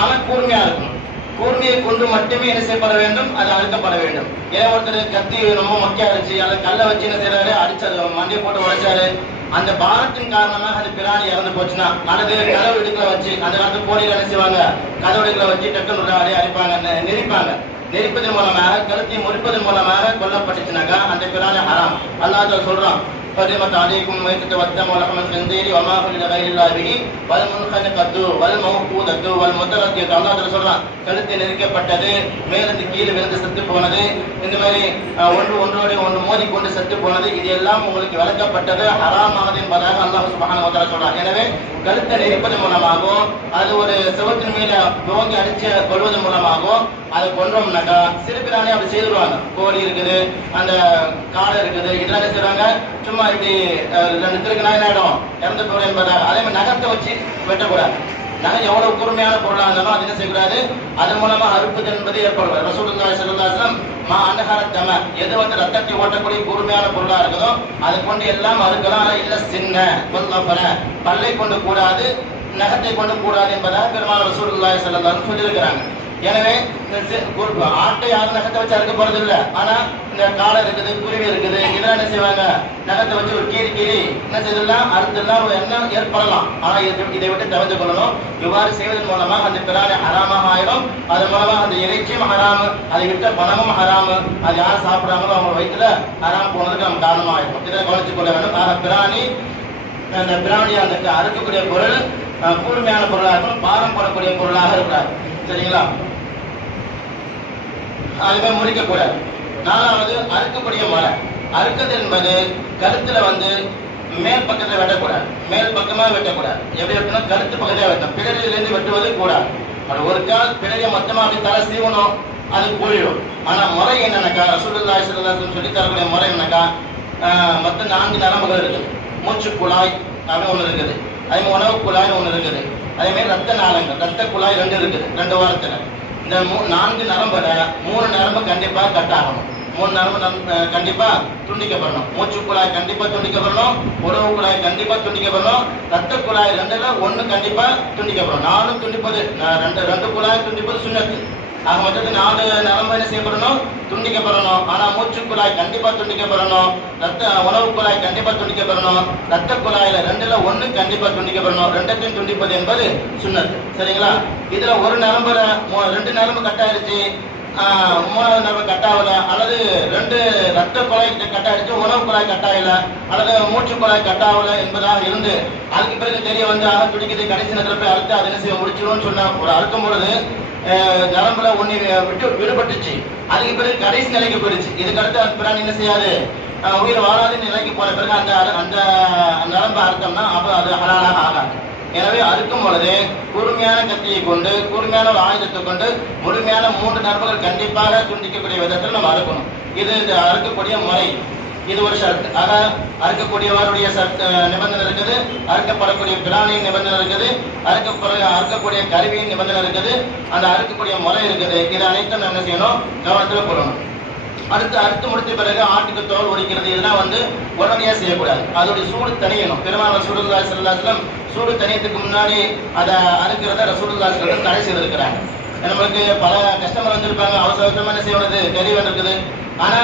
ஆனா கூர்மையா இருக்கணும். கூர்மையை கொண்டு மட்டுமே என்ன செய்யப்பட வேண்டும், அது அறுக்கப்பட வேண்டும். ஏன் ஒருத்தர் கத்தி ரொம்ப மொக்கையா இருந்துச்சு, அதை கல்லை வச்சு என்ன செய்யறாரு, அடிச்சாரு, மண்டையை போட்டு உடைச்சாரு, அந்த பாரத்தின் காரணமாக அது பிராணி இறந்து போச்சுன்னா, அல்லது கதவு இடுக்கல வச்சு, அந்த காலத்து போலியில என்ன செய்வாங்க, கதவு இடுக்கல வச்சு டக்குன்னு அடிப்பாங்க, நெரிப்பாங்க. நெரிப்பதன் மூலமாக, கழுத்தை முறிப்பதன் மூலமாக கொல்லப்பட்டுச்சுனாக்கா அந்த பிராணி ஹராம். அல்லாஹ் சொல்றான், حرمت عليكم الميتة والدم ولحم الخنزير وما أهل لغير الله به والمنخنقة والموقوذة والمتردية. அல்லாஹ் சொல்றான், கழுத்தை நெரிக்கப்பட்டது, மேலிருந்து கீழே விழுந்து செத்து போனது, இந்த மாதிரி ஒன்றோடு ஒன்று மோதி கொண்டு செத்து போனது, இது எல்லாம் உங்களுக்கு விளக்கப்பட்டது, ஹராமானது என்பதாக அல்லாஹ் சுப்ஹானஹு வ தஆலா சொல்றான். எனவே கழுத்தை நெரிப்பதன் மூலமாகவோ, அது ஒரு செவத்தின் மேல துவங்கி அடிச்சு கொள்வதன் மூலமாகவோ அதை கொன்றோம்னாக்கா, சிறு பிராணி அப்படி செய்துருவாங்க. கோழி இருக்குது, அந்த காடை இருக்குது, இதெல்லாம் என்ன செய்வாங்க, சும்மா இப்படி 2 திருக்கு நாய் ஆயிடும், இறந்து போற என்பதாக. அதே மாதிரி நகத்தை வச்சு வெட்டக்கூடாது. நகை எவ்வளவு கூர்மையான பொருளாக இருந்தாலும் அது என்ன செய்யக்கூடாது, அதன் மூலமா அறுப்புதல் என்பது ஏற்படுவார். ரசூலுல்லாஹி ஸல்லல்லாஹு அலைஹி வஸல்லம் மா அன்ஹர தம, எது வந்து ரத்தத்தை ஓட்டக்கூடிய கூர்மையான பொருளா இருக்குதோ அதை கொண்டு எல்லாம் அறுக்கலாம். இல்ல சின்ன பல்லை கொண்டு கூடாது, நகத்தை கொண்டு கூடாது என்பதாக பெருமாள் ரசூலுல்லாஹி ஸல்லல்லாஹு அலைஹி வஸல்லம் சொல்லியிருக்கிறாங்க. எனவே ஆட்டை யாரும் நகத்தை வச்சு அறுக்க போறது இல்லை. ஆனா இந்த காடை இருக்குது, குருவி இருக்குது, இதெல்லாம் என்ன செய்வாங்க, நகத்தை வச்சு ஒரு கீறி என்ன செய்யலாம், அறுத்தெல்லாம் எண்ணம் ஏற்படலாம். ஆனா இதை விட்டு தவிர்த்து கொள்ளணும். இவ்வாறு செய்வதன் மூலமாக அந்த பிராணி ஹராமாக ஆயிடும். அதன் மூலமாக அந்த இறைச்சியும் ஹராமு, அதை விட்ட பணமும் ஹராமு, அது யாரும் சாப்பிடாமலும் அவங்க வயிற்றுல ஹராம் போனதுக்கு நம்ம காரணமாக ஆயிடும். இதை கவனித்துக் கொள்ள வேண்டும். ஆக பிராணி, அந்த பிராணி அந்த அறுக்கக்கூடிய பொருள் கூர்மையான பொருளாக இருக்கும், பாரம் போடக்கூடிய பொருளாக இருக்கிறார். சரிங்களா? அதுவே முறிக்கக்கூடாது. 4வது, அறுக்கக்கூடிய மலை. அறுக்குது என்பது கழுத்துல வந்து மேல் பக்கத்துல வெட்டக்கூடாது, மேல் பக்கமா வெட்டக்கூடாது. எப்படி வெட்டணும், கழுத்து பக்கத்துல வெட்டணும். பிடரிலிருந்து வெட்டுவது கூடாது. ஒரு கால் பிடரிய மொத்தமா அப்படி தலை சீவணும், அது கூழிடும். ஆனா முறை என்னன்னாக்கா, ரசூலுல்லாஹி ஸல்லல்லாஹு அலைஹி வஸல்லம் சொல்லி தரக்கூடிய முறை என்னக்கா, மொத்த 4 நரம்புகள் இருக்குது. மூச்சு குழாய் அப்படின்னு ஒண்ணு இருக்குது, அதே மாதிரி உணவு குழாய் ஒண்ணு இருக்குது, அதே மாதிரி ரத்த நாளங்கள், ரத்த குழாய் 2 இருக்குது 2 வாரத்துல. இந்த 4 நரம்புல 3 நரம்பு கண்டிப்பா கட் ஆகணும், 3 நரம்பு கண்டிப்பா துண்டிக்கப்படணும். மூச்சு குழாய் கண்டிப்பா துண்டிக்கப்படணும், உணவு குழாய் கண்டிப்பா துண்டிக்கப்படணும், ரத்த குழாய் 2ல 1 கண்டிப்பா துண்டிக்கப்படணும். 4 துண்டிப்பது 2 குழாய் துண்டிப்பது சுன்னத்து. ஆக மொத்தத்தில் 4 நரம்பு என்ன செய்யப்படணும், துண்டிக்கப்படணும். ஆனா மூச்சு குழாய் கண்டிப்பா துண்டிக்கப்படணும், உணவு குழாய் கண்டிப்பா துண்டிக்கப்படணும், ரத்த குழாயில 2ல 1 கண்டிப்பா துண்டிக்கப்படணும். 2த்தையும் துண்டிப்பது என்பது சுன்னத்து. சரிங்களா? இதுல ஒரு நரம்புல 2 நரம்பு கட் ஆயிடுச்சு, 3வது நரம்பு கட் ஆகல, அல்லது 2 ரத்த குழாய் கட் ஆயிடுச்சு, உணவு குழாய் கட் ஆகல, அல்லது மூச்சு குழாய் கட் ஆகல என்பதாக இருந்து அதுக்கு பிறகு தெரிய வந்து துடிக்கிறது, கடைசி நேரத்தில் போய் அறுத்து அதை என்ன செய்ய முடிச்சிடும் சொன்ன ஒரு அறுக்கும் பொழுது நரம்புல ஒண்ணு விட்டு விடுபட்டுச்சு, அதுக்கு பிறகு கடைசி நிலைக்கு போயிடுச்சு. இதுக்கு அடுத்து அது பிராணி என்ன செய்யாது, உயிர் வாழாத நிலைக்கு போன பிறகு அந்த நரம்பு அறுத்தோம்னா அப்ப அது ஹலாலாக ஆகாது. எனவே அறுக்கும் பொழுது கூர்மையான கத்தியை கொண்டு, கூர்மையான ஒரு ஆயுதத்தை கொண்டு முழுமையான 3 நரம்புகள் கண்டிப்பாக துண்டிக்கக்கூடிய விதத்தில் நம்ம அறுக்கணும். இது அறுக்கக்கூடிய முறை, இது ஒரு ஷர்ட். ஆக அறுக்கக்கூடியவருடைய நிபந்தனை இருக்குது, அறுக்கப்படக்கூடிய பிராணியின் நிபந்தனை இருக்குது, அறுக்கக்கூடிய கருவியின் நிபந்தனை இருக்குது, அந்த அறுக்கக்கூடிய முறை இருக்குது. இது அனைத்தும் என்ன செய்யணும், கவனத்தில் கொள்ளணும். அடுத்து அறுத்து முடித்த பிறகு ஆட்டுக்கு தோல் உரிக்கிறது, இதெல்லாம் வந்து உடனடியாக செய்யக்கூடாது, அதோடைய சூடு தணியணும். பெருமாள் ரசூலுல்லாஹி ஸல்லல்லாஹு அலைஹி வஸல்லம் சூடு தணியத்துக்கு முன்னாடி அதை அறுக்கிறத ரசூலுல்லாஹி ஸல்லல்லாஹு அலைஹி வஸல்லம் தடை செய்திருக்கிறாங்க. நம்மளுக்கு பல கஸ்டமர் வந்திருப்பாங்க, அவசர அவசரமா என்ன செய்யறது, கறி வந்திருக்குது. ஆனா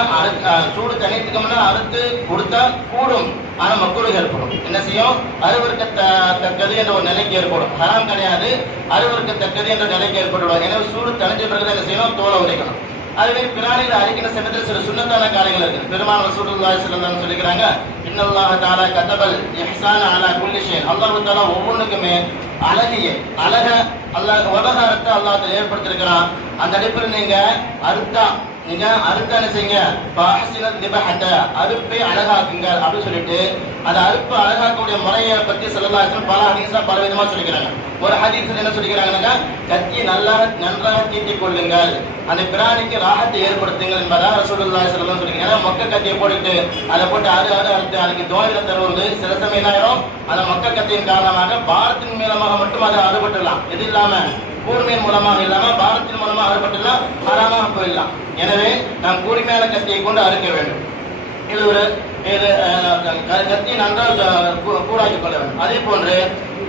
சூடு தணியத்துக்கு முன்னா அறுத்து கொடுத்தா கூடும், ஆனா மக்குறுக ஏற்படும். என்ன செய்யும், அருவருக்கத்தக்கது என்ற ஒரு நிலைக்கு ஏற்படும். ஹராம் கிடையாது, அருவருக்கத்தக்கது என்ற நிலைக்கு ஏற்பட்டுவிடும். எனவே சூடு தணிஞ்ச பிறகு என்ன செய்யணும், தோலை உரிக்கணும். அதுவே பிராணிகள் அரிக்கிற சமயத்தில் சில சுன்னத்தான காரியங்கள் இருக்கு. பெருமாள் ரசூலுல்லாஹி ஸல்லல்லாஹு அலைஹி வஸல்லம் சொல்லிக்கிறாங்க, இன்னல்லாஹ தஆலா கதபல் இஹ்சான அலா குல்லி ஷைன். அல்லாஹ் தஆலா ஒவ்வொன்றுக்குமே அழகிய அல்லாஹ் உபகாரத்தை அல்லாஹ் ஏற்படுத்தியிருக்கிறான். அந்த அடிப்படையில் நீங்க அறுத்தான செய்யுங்க, அறுப்பை அழகாக்குங்க அப்படின்னு சொல்லிட்டு அந்த அறுப்பு அழகாக்கக்கூடிய முறையை பத்தி ஸல்லல்லாஹு அலைஹி வஸல்லம் பல ஹதீஸ்ல பல விதமா சொல்லிக்கிறாங்க. ஒரு ஹதீஸ்ல என்ன சொல்லிக்கிறாங்கன்னா, கத்தி நன்றாக தீட்டிக் கொள்ளுங்கள், அந்த பிராணிக்கு ராகத்தை ஏற்படுத்துங்கள் என்பதாக ரசூலுல்லாஹி ஸல்லல்லாஹு அலைஹி வஸல்லம் சொல்லிக்கிறாங்க. மொக்க கத்தியை போட்டுட்டு அதை போட்டு அறுத்து அதுக்கு தோயில தருவது சில சமயம் ஆயிரும். அந்த மொக்க கத்தியின் காரணமாக பாரத்தின் மூலமாக மட்டும் அதை அறுபட்டுலாம், எது இல்லாம கூர்மையின் மூலமாக இல்லாம பாரத்தின் மூலமாக அறுபட்டுலாம் ஹராமாக போயிடலாம். எனவே நாம் கூர்மையான கத்தியை கொண்டு அறுக்க வேண்டும். இது ஒரு கத்தி நன்றாக கூடாக்கி கொள்ள வேண்டும். அதே போன்று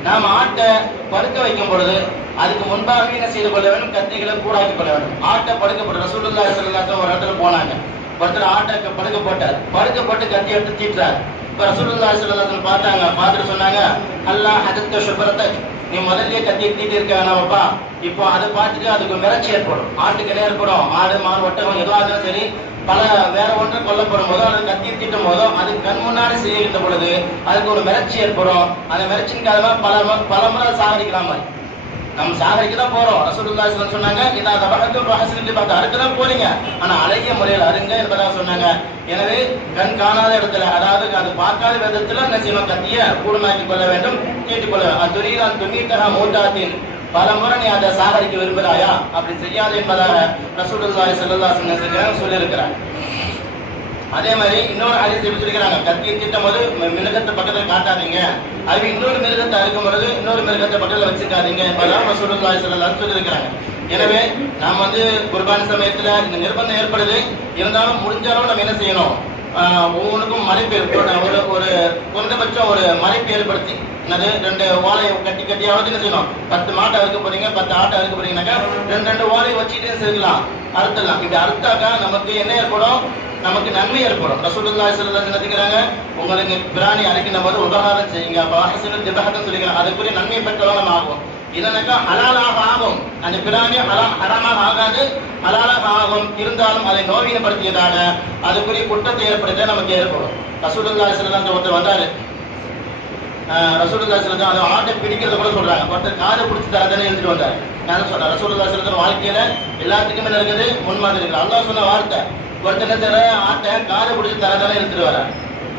நாம் ஆட்டை படுக்க வைக்கும் பொழுது அதுக்கு முன்பாகவே என்ன செய்து கொள்ள வேண்டும், கத்திகளை கூடாக்கி கொள்ள வேண்டும். ஆட்டை படுக்கப்பட்டு ரசூலுல்லாஹி ஸல்லல்லாஹு அலைஹி வஸல்லம் ஒரு இடத்துல போனாங்க, ஒருத்தர் ஆட்டை படுக்க போட்டு கத்தி எடுத்து தீட்டுறாரு. இப்ப ரசூலுல்லாஹி ஸல்லல்லாஹு அலைஹி வஸல்லம் பார்த்தாங்க, பார்த்துட்டு சொன்னாங்க, அல்லாஹ் ஹதத்த ஷுபரத, நீ முதல்ல கத்தியை தீட்டி இருக்கானப்பா, இப்போ அதை பார்த்துட்டு அதுக்கு மிரட்சி ஏற்படும், ஆட்டுக்கு என்ன ஏற்படும், ஆடு மாடு ஒட்டகம் எதுவாக இருந்தாலும் சரி, பல வேற ஒன்று கொல்லப்படும் போதோ அல்லது கத்தி தீட்டும் போதோ அது கண் முன்னாடி செய்கின்ற பொழுது அதுக்கு ஒரு மிரட்சி ஏற்படும். அந்த மிரட்சியின் காரணமாக பல முறை சாகரிக்கலாம். நம்ம சாகரிக்க தான் போறோம். ரசூலுல்லாஹி ஸல்லல்லாஹு அலைஹி வஸல்லம் சொன்னாங்க, இதா தபஹத்துல் ரஹஸில் பார்த்து அறுக்கதான் போறீங்க, ஆனா அழகிய முறையில் அருங்க என்பதாக சொன்னாங்க. எனவே கண் காணாத இடத்துல, அதாவது அது பார்க்காத விதத்துல என்ன செய்யணும், கத்திய கூடுமாக்கி கொள்ள வேண்டும், தீட்டிக் கொள்ள. அத்துரீதான் துமீத்தஹா மௌதாத்தின், பல முறை நீ அதை சாகரிக்க விரும்புகிறாயா, அப்படி செய்யாது என்பதாக ரசூலுல்லாஹி ஸல்லல்லாஹு அலைஹி வஸல்லம் சொல்லியிருக்கிறார். அதே மாதிரி இன்னொரு ஹதீஸ் எப்படி சொல்லிக்கிறாங்க, கத்தியை தீட்டும் போது மிருகத்தை பக்கத்தில் காட்டாதீங்க, அது இன்னொரு மிருகத்தை அறுக்கும் பொழுது இன்னொரு மிருகத்தை பக்கத்தில் வச்சுக்காதீங்க என்பதாக ரசூலுல்லாஹி ஸல்லல்லாஹு அலைஹி வஸல்லம் சொல்லியிருக்கிறாங்க. எனவே நாம் குர்பானி சமயத்துல இந்த நிர்பந்தம் ஏற்படுது, இருந்தாலும் முடிஞ்ச அளவு நம்ம என்ன செய்யணும், ஒவ்வொன்றுக்கும் மறைப்பு ஒரு குறைந்தபட்சம் ஒரு மறைப்பு ஏற்படுத்தி, என்னது 2 வாழையை கட்டியாவது என்ன செய்யணும், 10 மாட்டை அறுக்க போறீங்க, 10 ஆட்டை அறுக்க போறீங்கன்னாக்கா 2 வாழையை வச்சுட்டே சேர்க்கலாம், அறுத்துடலாம். இப்படி அறுத்தாக்கா நமக்கு என்ன ஏற்படும், நமக்கு நன்மை ஏற்படும். ரசூலுல்லாஹி ஸல்லல்லாஹு அலைஹி வஸல்லம் சொல்லிக்கிறாங்க, உங்களுக்கு பிராணி அறுக்கின்ற போது உபகாரம் செய்யுங்க, பாஹசினு திபஹத்தன் சொல்லிக்கிறாங்க, அதுக்குரிய நன்மை பெற்றவங்க ஆகும். இல்லைனாக்கா ஹலாலாக ஆகும், அந்த பிராணி ஹராமாக ஆகாது, ஹலாலாக ஆகும். இருந்தாலும் அதை நோவினப்படுத்தியதாக அதுக்குரிய குற்றத்தை ஏற்படுத்த நமக்கு ஏற்படும். ரசூலுல்லாஹி ஸல்லல்லாஹு அலைஹி வஸல்லம் ஒருத்தர் வந்தாரு, ரசூலுல்லாஹி ஸல்லல்லாஹு அலைஹி வஸல்லம் அதை பிடிக்கிறத கூட சொல்றாங்க, ஒருத்தர் காதை பிடிச்சி தரதானே எழுதிட்டு வந்தார். நான் சொல்றேன், ரசூலுல்லாஹி ஸல்லல்லாஹு அலைஹி வஸல்லம் வாழ்க்கையில எல்லாத்துக்குமே இருக்குது முன்மாதிரி இருக்கு. அல்லாஹ் சொன்ன வார்த்தை, ஒருத்தர் தர ஆட்டை காதை பிடிச்சி தரதானே எழுதிட்டு வர.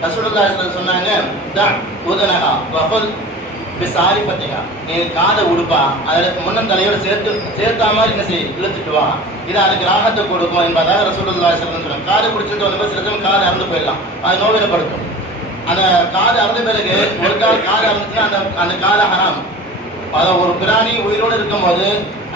ரசூலுல்லாஹி ஸல்லல்லாஹு அலைஹி வஸல்லம் சொன்னாங்க, தா உதனஹா வஃபல், சாரி பார்த்தீங்க நீ காதை உடுப்பா அதுல முன்னம் தலையோட சேர்த்தா மாதிரி என்ன செய்ய இழுத்துட்டு வா இது அதுக்கு ராகத்தை கொடுக்கும் என்பதாக ரசூலுல்லாஹி ஸல்லல்லாஹு அலைஹி வஸல்லம். காது குடிச்சிட்டு வந்து சில சமயம் காது அறுந்து போயிடலாம், அது நோவினப்படுத்தும். அந்த காது அறுந்த பிறகு ஒரு காது அறுந்துச்சுன்னா அந்த காது ஹராம். அதை ஒரு பிராணி உயிரோடு இருக்கும் போது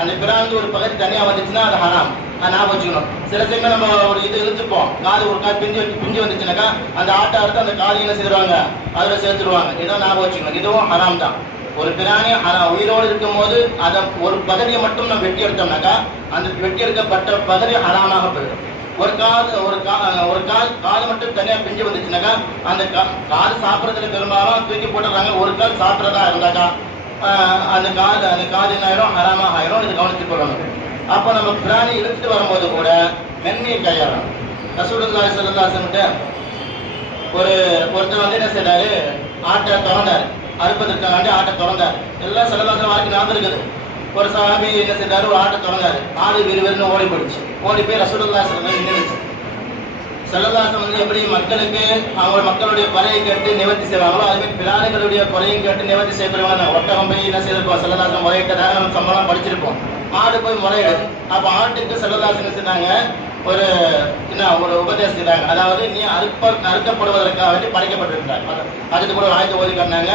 அந்த பிராணி ஒரு பகுதி தனியா வந்துச்சுன்னா அது ஹராம். அதை ஞாபகம் வச்சுக்கணும். சில சமயம் நம்ம ஒரு இது இழுத்துப்போம், காது ஒரு காது பிஞ்சு வந்துச்சுனாக்கா அந்த ஆட்டை அறுத்து அந்த காது என்ன செய்வாங்க அதுல சேர்த்துருவாங்க. இதான் ஞாபகம் வச்சுக்கணும், இதுவும் ஹராம் தான். ஒரு பிராணி உயிரோடு இருக்கும் போது அதை ஒரு பகுதியை மட்டும் நம்ம வெட்டி எடுத்தோம்னாக்கா அந்த வெட்டி எடுக்கப்பட்ட பகுதி ஹராமாக போயிடும். ஒரு காது மட்டும் தனியா பிஞ்சு வந்துச்சுனாக்கா அந்த காது சாப்பிடறதுல பெரும்பாலும் தூக்கி போட்டுறாங்க. ஒரு கால் சாப்பிடறதா இருந்தாக்கா அந்த காது என்ன ஆயிரும் ஹராமாக ஆயிரும். இது கவனிச்சு கொள்ளணும். அப்ப நம்ம பிராணி இழுத்துட்டு வரும்போது கூட மென்மையை கையாளணும். ரசூலுல்லாஹி ஸல்லல்லாஹு அலைஹி வஸல்லம் ஒருத்தர் வந்து என்ன செய்றாரு, ஆட்டை திறந்தாரு, அறுப்பதற்காண்டி ஆட்டை திறந்தாரு. எல்லாம் ஸல்லல்லாஹு அலைஹி வஸல்லம் ஞாபகம் இருக்குது. ஒரு சஹாபி என்ன செய்தாரு, ஒரு ஆட்டை திறந்தாரு, ஆடு விறுவிறுன்னு ஓடி போயிடுச்சு. ஓடி போய் ரசூலுல்லாஹி ஸல்லல்லாஹு அலைஹி வஸல்லம் நின்னுச்சு. ஸல்லல்லாஹு அலைஹி வஸல்லம் எப்படி மக்களுக்கு அவங்க மக்களுடைய குறையை கேட்டு நிவர்த்தி செய்வாங்களோ அதே மாதிரி பிராணிகளுடைய குறையும் கேட்டு நிவர்த்தி செய்யப்படுவாங்க. ஒட்டகம் போய் என்ன செய்திருப்போம், ஸல்லல்லாஹு அலைஹி வஸல்லம் முறையிட்டதாக நம்ம சம்பளம் படிச்சிருப்போம். ஆடு போய் முறையிடுது. அப்ப ஆட்டுக்கு ஸல்லல்லாஹு அலைஹி வஸல்லம் செஞ்சாங்க ஒரு உபதேசம் செய்தாங்க. அதாவது நீ அறுக்கப்படுவதற்காக வேண்டி படைக்கப்பட்டிருக்கிறார். அதுக்கு கூட ஒரு ஆயத்தை ஓதி காட்டினாங்க,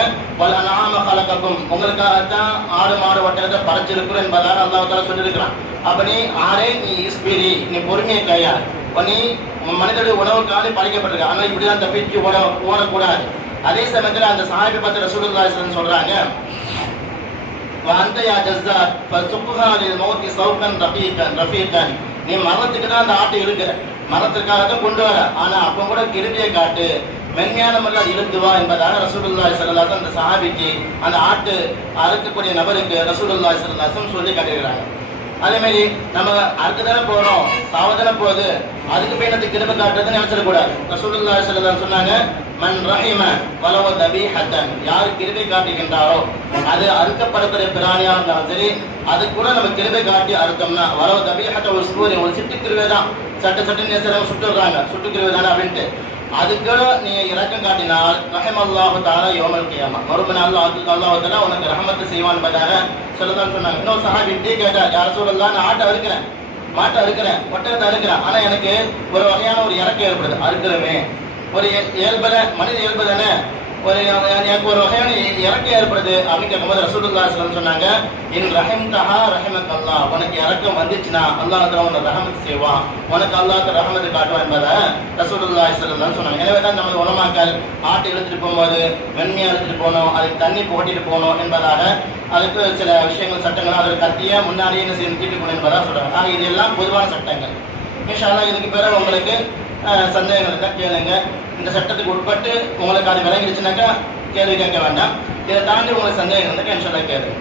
நாம கலக்கும் உங்களுக்காகத்தான் ஆடு மாடு ஒட்டகத்தை படைச்சிருக்கிறோம் என்பதாக அல்லாஹ் தஆலா சொல்லியிருக்கிறான். அப்ப நீ ஆரே நீ இஸ்பிரி, நீ பொறுமையை கையாள். நீ மனிதனுடைய உணவுக்காக படைக்கப்பட்டிருக்க, ஆனா இப்படிதான் தப்பிச்சு ஓடக்கூடாது. அதே சமயத்துல அந்த சஹாபி பார்த்து ரசூலுல்லாஹி ஸல்லல்லாஹு அலைஹி வஸல்லம் சொல்றாங்க, வஅன்த யா ஜஸாத் ஃபசுக்ஹா லில் மௌத்தி சௌகன் ரஃபீகன். நீ மரணத்துக்கு தான் அந்த ஆட்டை இழுக்கிற, மரணத்துக்காக தான் கொண்டு வர, ஆனா அப்ப கூட கிருபியை காட்டு, மென்மையான முறையில் இழுத்து வா என்பதாக ரசூலுல்லாஹி ஸல்லல்லாஹு அலைஹி வஸல்லம் அந்த சஹாபிக்கு அந்த ஆட்டு அறுக்கக்கூடிய நபருக்கு ரசூலுல்லாஹி ஸல்லல்லாஹு அலைஹி வஸல்லம் சொல்லி காட்டியிருக்கிறாங்க. அதே மாதிரி நம்ம அறுக்கதானே போறோம், சாவதானே போகுது, அதுக்கு போய் எனக்கு கிருபை காட்டுறதுன்னு நினைச்சிடக்கூடாது. ரசூலுல்லாஹி ஸல்லல்லாஹு அலைஹி வஸல்லம் சொன்னாங்க, மன் ரஹிம வலவ தபீஹத்தன், யார் கிருபை காட்டுகின்றாரோ அது அறுக்கப்படக்கூடிய பிராணியா இருந்தாலும் சரி, அது கூட நம்ம கிருபை காட்டி அறுத்தோம்னா வலவ தபீஹத்த ஒரு சூரிய ஒரு சிட்டு கிருபை தான், சட்டு நேசரம் சுட்டுறாங்க, சுட்டு கிருபை தானே அப்படின்ட்டு அதுக்கு நீங்க இரக்கம் காட்டினால் ரஹிமல்லாஹு தஆலா யௌமல் கியாமா, மறுமை நாள்ல அல்லாஹ் தஆலா உனக்கு ரஹமத் செய்வான் என்பதாக சொல்லதான் சொன்னாங்க. இன்னொரு சஹாபி கேட்டார், யா ரசூலல்லாஹ் நான் ஆட்டை அறுக்கிறேன், மாட்டை அறுக்கிறேன், ஒட்டகத்தை அறுக்கிறேன், ஆனா எனக்கு ஒரு வகையான ஒரு இறக்கம் ஏற்படுது, அறுக்கிறமே ஒரு மனித இயல்பு தானே, எனக்கு ஒரு வகையான இறக்கம் ஏற்படுது அப்படின்னு கேட்கும்போது ரசூலுல்லாஹி ஸல்லல்லாஹு அலைஹி வஸல்லம் சொன்னாங்க, இன் ரஹிம்தஹா ரஹிமக்கல்லாஹ், உனக்கு இறக்கம் வந்துச்சுன்னா அல்லாஹ் தஆலா உனக்கு ரஹமத் செய்வான், உனக்கு அல்லாஹ் தஆலா ரஹமத் காட்டுவான் என்பதை ரசூலுல்லாஹி ஸல்லல்லாஹு அலைஹி வஸல்லம் சொன்னாங்க. எனவே தான் நம்ம உலமாக்கள் ஆட்டை இழுத்துட்டு போகும்போது மென்மையா எடுத்துட்டு போகணும், அதுக்கு தண்ணி போட்டிட்டு போகணும் என்பதாக அதுக்கு சில விஷயங்கள் சட்டங்கள் அதில் கத்திய முன்னாடியே என்ன செய்து தீட்டு போகணும் என்பதாக சொல்றாங்க. ஆக இதெல்லாம் பொதுவான சட்டங்கள். இன்ஷா அல்லாஹ் இதுக்கு பிறகு உங்களுக்கு சந்தேகங்கள் இருந்தா கேளுங்க. இந்த சட்டத்துக்கு உட்பட்டு உங்களுக்கு அது விளங்கிடுச்சுனாக்கா கேள்வி கேட்க வேண்டாம். இதை தாண்டி உங்களுக்கு சந்தேகம் இருந்தாக்கா இன்ஷா அல்லாஹ் கேளுங்க.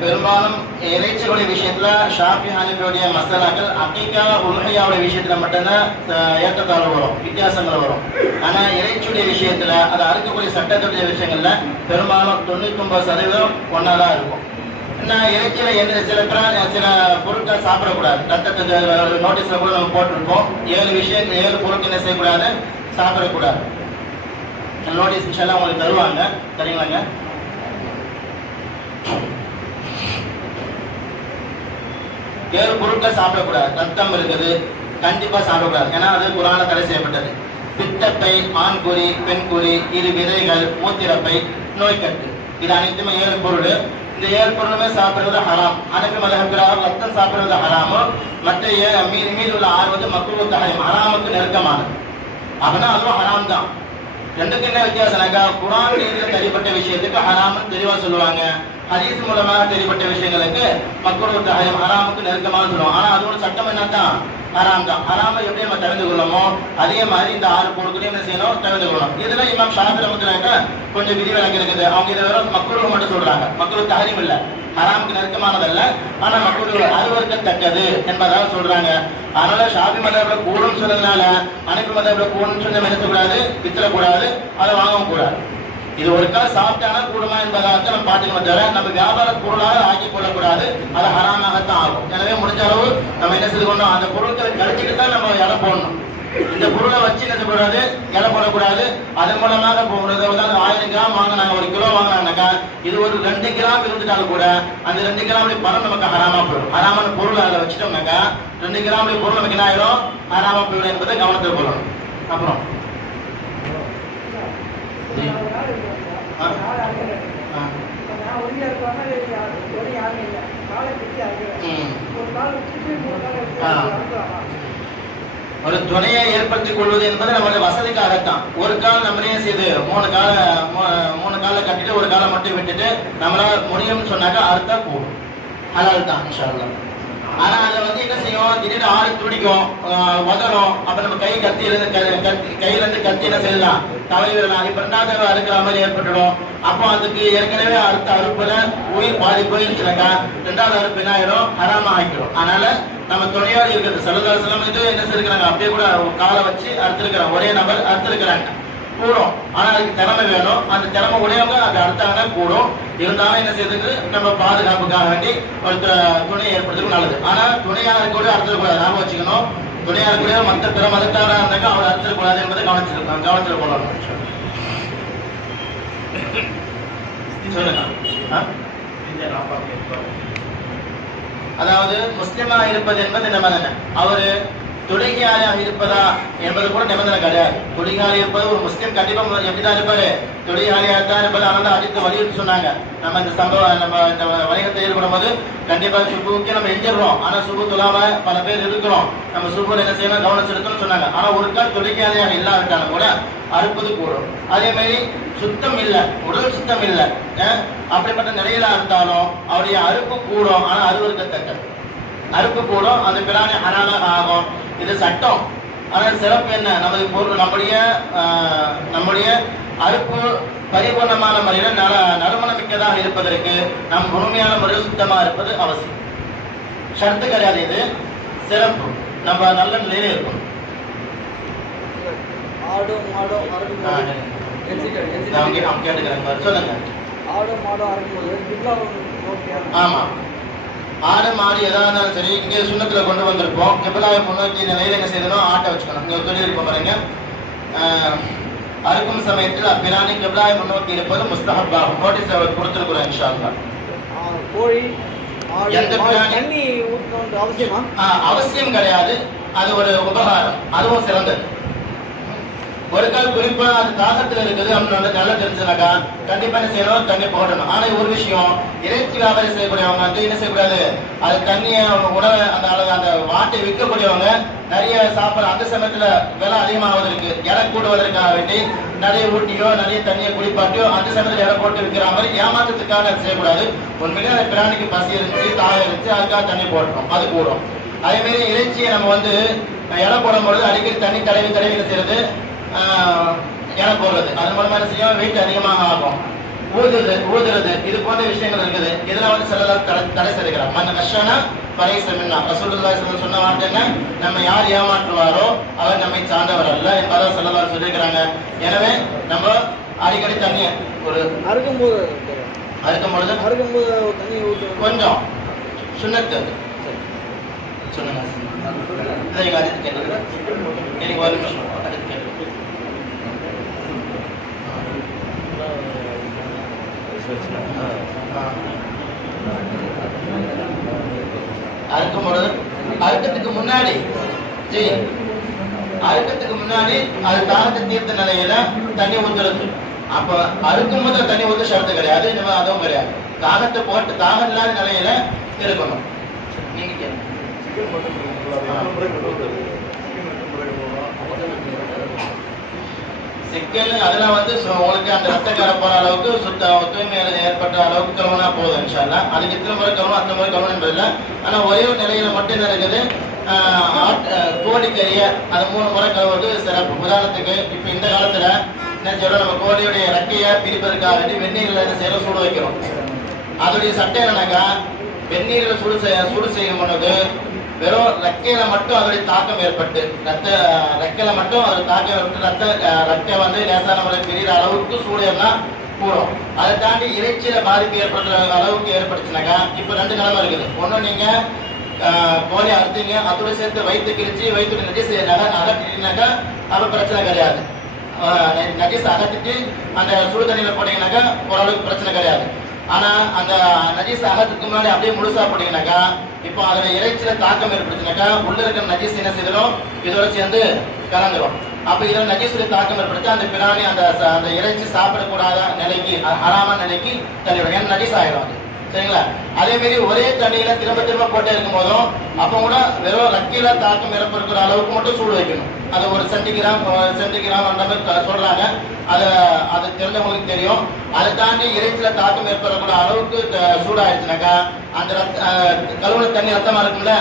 பெரும்பாலும் இறைச்சிகளுடைய விஷயத்துல ஷாஃபி ஹனஃபியுடைய மசாலாக்கள் அகீகா உல்ஹியாவுடைய விஷயத்துல மட்டும்தான் ஏற்றத்தாழ்வு வரும், வித்தியாசங்கள் வரும். ஆனா இறைச்சியுடைய விஷயத்துல அது அறுக்கக்கூடிய சட்டத்துடைய விஷயங்கள்ல பெரும்பாலும் 99% ஒன்னாதான் இருக்கும். இறைச்சியில சில பொருட்கள் சாப்பிடக்கூடாது, சட்டத்துக்கு நோட்டீஸ்ல கூட நம்ம போட்டிருப்போம், 7 பொருட்கள் என்ன செய்யக்கூடாது, சாப்பிடக்கூடாது. நோட்டீஸ் விஷயம் உங்களுக்கு தருவாங்க, சரிங்களாங்க? ஏழு பொருட்கள் சாப்பிடக்கூடாது. ரத்தம் இருக்குது, கண்டிப்பா சாப்பிடக்கூடாது, ஏன்னா அது குர்ஆன்ல தடை செய்யப்பட்டது. பித்தப்பை, ஆண் குறி, பெண் குறி, இரு விதைகள், மூத்திரப்பை, நோய்க்கட்டு, இது அனைத்துமே 7 பொருள். இந்த 7 பொருளுமே சாப்பிடுவது ஹராம். ஹனஃபி மذஹபில் ரத்தம் சாப்பிடுவது ஹராமோ, மற்ற மீது உள்ள 6 மக்ரூஹ் தஹரீம், ஹராமுக்கு நெருக்கமானது. அப்படின்னா அதுவும் ஹராம் தான். ரெண்டுக்கு என்ன வித்தியாசம்னாக்கா, குர்ஆன் ரீதியில் தெரியப்பட்ட விஷயத்துக்கு ஹராம்னு தெளிவா சொல்லுவாங்க, ஹதீஸ் மூலமாக தெரியப்பட்ட விஷயங்களுக்கு மக்ரூஹ் தஹரீம் ஹராமுக்கு நெருக்கமான சொல்லுவாங்க. ஆனா அதோட சட்டம் என்னதான், ஹராம் தான். ஹராம எப்படி நம்ம தவிர்த்து கொள்ளணுமோ அதே மாதிரி இந்த 6 பொருட்களையும் என்ன செய்யணும், தவிர்த்து கொள்ளணும். இதுல இமாம் ஷாஃபி ரஹ்மத்துல்லாஹி கொஞ்சம் விதிவிலக்கு இருக்குது. அவங்க இதை வெறும் மக்ரூஹ் மட்டும் சொல்றாங்க. மக்ரூஹ் தஹரீம் இல்ல, ஹராமுக்கு நெருக்கமானதல்ல, ஆனா மக்ரூஹ் அருவருக்கத்தக்கது என்பதாக சொல்றாங்க. அதனால ஷாஃபி மதஹ்ல கூடும் சொன்னதுனால ஹனஃபி மதஹ்ல கூடும் சொன்ன நிறுத்தக்கூடாது, வித்துறக்கூடாது, அதை வாங்கவும் கூடாது. இது ஒரு கால் சாப்பிட்டானா கூடுமா என்பதாக நம்ம பாத்துக்கணும் தவிர நம்ம வியாபார பொருளாக ஆக்கிக் கொள்ளக்கூடாது. அது ஹராமாகத்தான் ஆகும். எனவே முடிஞ்ச அளவு நம்ம என்ன செய்து கொண்டோம், அந்த பொருட்களை கழிச்சுட்டு தான் நம்ம இலை போடணும். இந்த பொருளை வச்சு என்ன செய்யக்கூடாது, இலை போடக்கூடாது. அதன் மூலமாக போகிறது 1000 கிராம் வாங்கினாங்க, 1 கிலோ வாங்கினாங்கனாக்கா இது ஒரு 2 கிராம் இருந்துட்டாலும் கூட அந்த 2 கிராமுடைய பணம் நமக்கு ஹராமா போயிடும். ஹராமான பொருள் அதை வச்சுட்டோம்னாக்கா 2 கிராமுடைய பொருள் நமக்கு என்ன ஆயிரும், ஹராமா போயிடும் என்பதை கவனத்தில் கொள்ளணும். அப்புறம் ஒரு துணையை ஏற்படுத்திக் கொள்வது என்பது நம்மளுடைய வசதிக்காகத்தான். ஒரு கால் நம்மளே செய்து 3 காலை கட்டிட்டு 1 காலை மட்டும் விட்டுட்டு நம்மளால முடியும்னு சொன்னாக்கா அர்த்தம் கூடும், ஹலால் தான் இன்ஷா அல்லாஹ். ஆனா அதை என்ன செய்யும், திடீர்னு ஆடி துடிக்கும், வதரும். அப்ப நம்ம கையில இருந்து கத்தி என்ன செய்யலாம், தவறி விடலாம். இப்ப 2வது அறுக்கிற மாதிரி ஏற்பட்டுடும். அப்போ அதுக்கு ஏற்கனவே அடுத்த அறுப்புல உயிர் பாதி போயிருச்சுனாக்கா 2வது அறுப்பு என்ன ஆயிடும், ஹராமா ஆக்கிடும். அதனால நம்ம துணையோடு இருக்கிறது ஸல்லல்லாஹு அலைஹி வஸல்லம் என்ன செய்யறாங்க, அப்படியே கூட காலை வச்சு அறுத்திருக்கிறாங்க. ஒரே நபர் அறுத்திருக்கிறாங்க, கூடும். ஆனா அதுக்கு திறமை வேணும். அந்த திறமை உடையவங்க அது அடுத்தாங்கன்னா கூடும். இருந்தாலும் என்ன செய்யுது, நம்ம பாதுகாப்புக்காக வேண்டி ஒரு துணையை ஏற்படுத்துறது நல்லது. ஆனா துணையாக கூட அறுத்தக்கூடாது, ஞாபகம் வச்சுக்கணும். துணையாக கூட மற்ற பிற மதத்தாரா இருந்தாக்கா அவர் அறுத்தக்கூடாது என்பதை கவனத்தில் கொள்ளணும். சொல்லுங்க. அதாவது முஸ்லிமா இருப்பது என்பது நிபந்தனை. அவரு தொழுகையாளியாக இருப்பதா என்பது கூட நிபந்தனை கிடையாது. தொழுகையாளி இருப்பது ஒரு முஸ்லிம் கண்டிப்பா எப்படிதான் இருப்பாரு, தொழுகையாளியாக தான் இருப்பது. ஆனால் அடித்து வலியுறுத்தி சொன்னாங்க. நம்ம இந்த சம்பவம் நம்ம இந்த வணிகத்தை ஈடுபடும் போது கண்டிப்பா சுபுக்கே நம்ம எஞ்சிடுறோம். ஆனா சுபு தொழாம பல பேர் இருக்கிறோம். நம்ம சுபுல என்ன செய்யணும், கவனம் செலுத்தணும்னு சொன்னாங்க. ஆனா ஒரு கால் தொழுகையாளியாக இல்லாவிட்டாலும் கூட அறுப்பது கூடும். அதே மாதிரி சுத்தம் இல்லை, உடல் சுத்தம் இல்லை, அப்படிப்பட்ட நிலையில இருந்தாலும் அவருடைய அறுப்பு கூடும். ஆனா அருவருக்கத்தக்கது அறுப்பு கூடும், அந்த பிராணி ஹலாலாக ஆகும். இது சட்டம். ஆனால் சிறப்பு என்ன, நமது பொருள் நம்முடைய அறுப்பு பரிபூர்ணமான முறையில் நறுமணமிக்கதாக இருப்பதற்கு நம் முழுமையான முறையில் சுத்தமா இருப்பது அவசியம். ஷர்த்து கிடையாது, இது சிறப்பு. நம்ம நல்ல நிலையில இருக்கும். சொல்லுங்க. ஆமா, ஆடு மாடு எதா இருந்தாலும் சரி, இங்கே சுண்ணத்துல கொண்டு வந்திருப்போம். கிப்லாவை முன்னோக்கி இந்த நிலையில என்ன செய்யணும், ஆட்டை வச்சுக்கணும். இங்க சொல்லியிருப்போம் பாருங்க, அறுக்கும் சமயத்தில் அப்பிராணி கிப்லாவை முன்னோக்கி இருப்பது முஸ்தஹப் ஆகும். நோட்டீஸ் அவர் கொடுத்திருக்கிறோம் இன்ஷா அல்லாஹ். கோழி அவசியம் கிடையாது, அது ஒரு உபகாரம், அதுவும் சிறந்தது. ஒரு கால் குறிப்பா அது தாகத்துல இருக்குது அப்படின்னு நல்லா தெரிஞ்சுனாக்கா கண்டிப்பா என்ன செய்யணும், தண்ணி போடணும். ஆனா ஒரு விஷயம், இறைச்சி வியாபாரம் செய்யக்கூடியவங்க என்ன செய்யக்கூடாது, அது தண்ணியை உணவை அந்த வாட்டை விற்கக்கூடியவங்க நிறைய சாப்பிட அந்த சமயத்துல விலை அதிகமாவதற்கு எடை கூடுவதற்காக வேண்டி நிறைய ஊட்டியோ நிறைய தண்ணியை குளிப்பாட்டியோ அந்த சமயத்துல எடை போட்டு விற்கிற மாதிரி ஏமாற்றத்துக்காக அது செய்யக்கூடாது. உண்மையிலே அந்த பிராணிக்கு பசி இருந்துச்சு, தாகம் இருந்துச்சு, அதுக்காக தண்ணி போட்டோம், அது கூடும். அதே மாதிரி இறைச்சியை நம்ம எடை போடும் பொழுது அடிக்கடி தண்ணி தடவி என்ன செய்யறது, எடை போடுறது, அது மூலமா என்ன செய்யும், வெயிட் அதிகமாக ஆகும். ஊதுறது இது போன்ற விஷயங்கள் இருக்குது. இதெல்லாம் சிலர் தடை செய்கிறார். மன்ன கஷ்டனா பரைசமின்னா ரசூலுல்லாஹி சொன்ன வார்த்தை என்ன, நம்ம யார் ஏமாற்றுவாரோ அவர் நம்மை சார்ந்தவர் அல்ல என்பதை சொல்லலாம் சொல்லியிருக்கிறாங்க. எனவே நம்ம அடிக்கடி தண்ணியை அறுக்கும் பொழுது தண்ணி கொஞ்சம் சுண்ணத்து சொன்னாங்க. அடுத்து கேட்குறது எனக்கு ஒரு நிமிஷம். அடுத்து கேட்குறது அறுக்கும் பொழுது அறுக்கத்துக்கு முன்னாடி அது தாகத்தை தீர்த்த நிலையில தண்ணி ஊத்துறது. அப்ப அறுக்கும் போது தண்ணி ஊத்த ஷரத்து கிடையாது, அதுவும் கிடையாது. தாகத்தை போட்டு தாகம் இல்லாத நிலையில இருக்கணும். நீங்க சிக்கல் அதெல்லாம் வந்து உங்களுக்கு அந்த ரத்த கரை போற அளவுக்கு தூய்மை ஏற்பட்ட அளவுக்கு கழுவுனா போதும் இன்ஷா அல்லாஹ். அதுக்கு இத்தனை முறை கழுவணும் அந்த முறை கழுவணும் என்பதில்லை. ஆனா ஒரே ஒரு நிலையில மட்டும் என்ன இருக்குது, கோழிக்கறிய அது 3 முறை கழுவுவது சிறப்பு. உதாரணத்துக்கு இப்ப இந்த காலத்துல என்ன செய்யறோம், நம்ம கோழியுடைய இறக்கைய பிரிப்பதற்காக வேண்டி வெந்நீர்ல என்ன செய்யறோம், சூடு வைக்கிறோம். அதோடைய சட்டை என்னன்னாக்கா, வெந்நீரில் சூடு செய்யும் பொழுது வெறும் ரெக்கையில மட்டும் அதோடைய தாக்கம் ஏற்பட்டு ரெக்கையில மட்டும் அதோட தாக்கம் ஏற்பட்டு ரெக்கை வந்து லேசான முறை பிரிகிற அளவுக்கு சூடுனா கூடும். அதை தாண்டி இறைச்சியில பாதிப்பு ஏற்படுற அளவுக்கு ஏற்படுச்சுனாக்கா இப்ப 2 நிலைமை இருக்குது. ஒண்ணு நீங்க கோழி அறுத்தீங்க, அதோட சேர்த்து வயிற்று கிழிச்சு வயிற்று நஜீஸ் அகற்றினாக்கா அப்ப பிரச்சனை கிடையாது. நஜீஸ் அகற்றிட்டு அந்த சுடு தண்ணியில போட்டீங்கன்னாக்கா ஓரளவுக்கு பிரச்சனை கிடையாது. ஆனா அந்த நஜீஸ் அகத்துக்கு முன்னாடி அப்படியே முழுசா போட்டீங்கன்னாக்கா இப்போ அதோட இறைச்சியில தாக்கம் ஏற்படுச்சுனாக்கா உள்ள இருக்கிற நஜீஸ் என்ன செய்யறோம், இதோட சேர்ந்து கலந்துரும். அப்ப இதுல நஜீஸுடைய தாக்கம் ஏற்படுத்தி அந்த பிராணி அந்த இறைச்சி சாப்பிடக்கூடாத நிலைக்கு, ஹராமான நிலைக்கு தள்ளிவிடும். ஏன்னா நஜீஸ் ஆயிடும் அது. சரிங்களா? அதே மாதிரி ஒரே தண்ணியில திரும்ப திரும்ப போட்டே இருக்கும் போதும் அப்ப கூட வெறும் ரக்கையில தாக்கம் ஏற்படுற அளவுக்கு மட்டும் சூடு வைக்கணும். அது ஒரு சென்டிகிராம் அந்த மாதிரி சொல்றாங்க. அது தெரிஞ்சவங்களுக்கு தெரியும். அதை தாண்டி இறைச்சியில தாக்கம் ஏற்படக்கூடிய அளவுக்கு சூடாயிடுச்சுனாக்கா அந்த கழுவுன தண்ணி ரத்தமா இருக்கும்ல,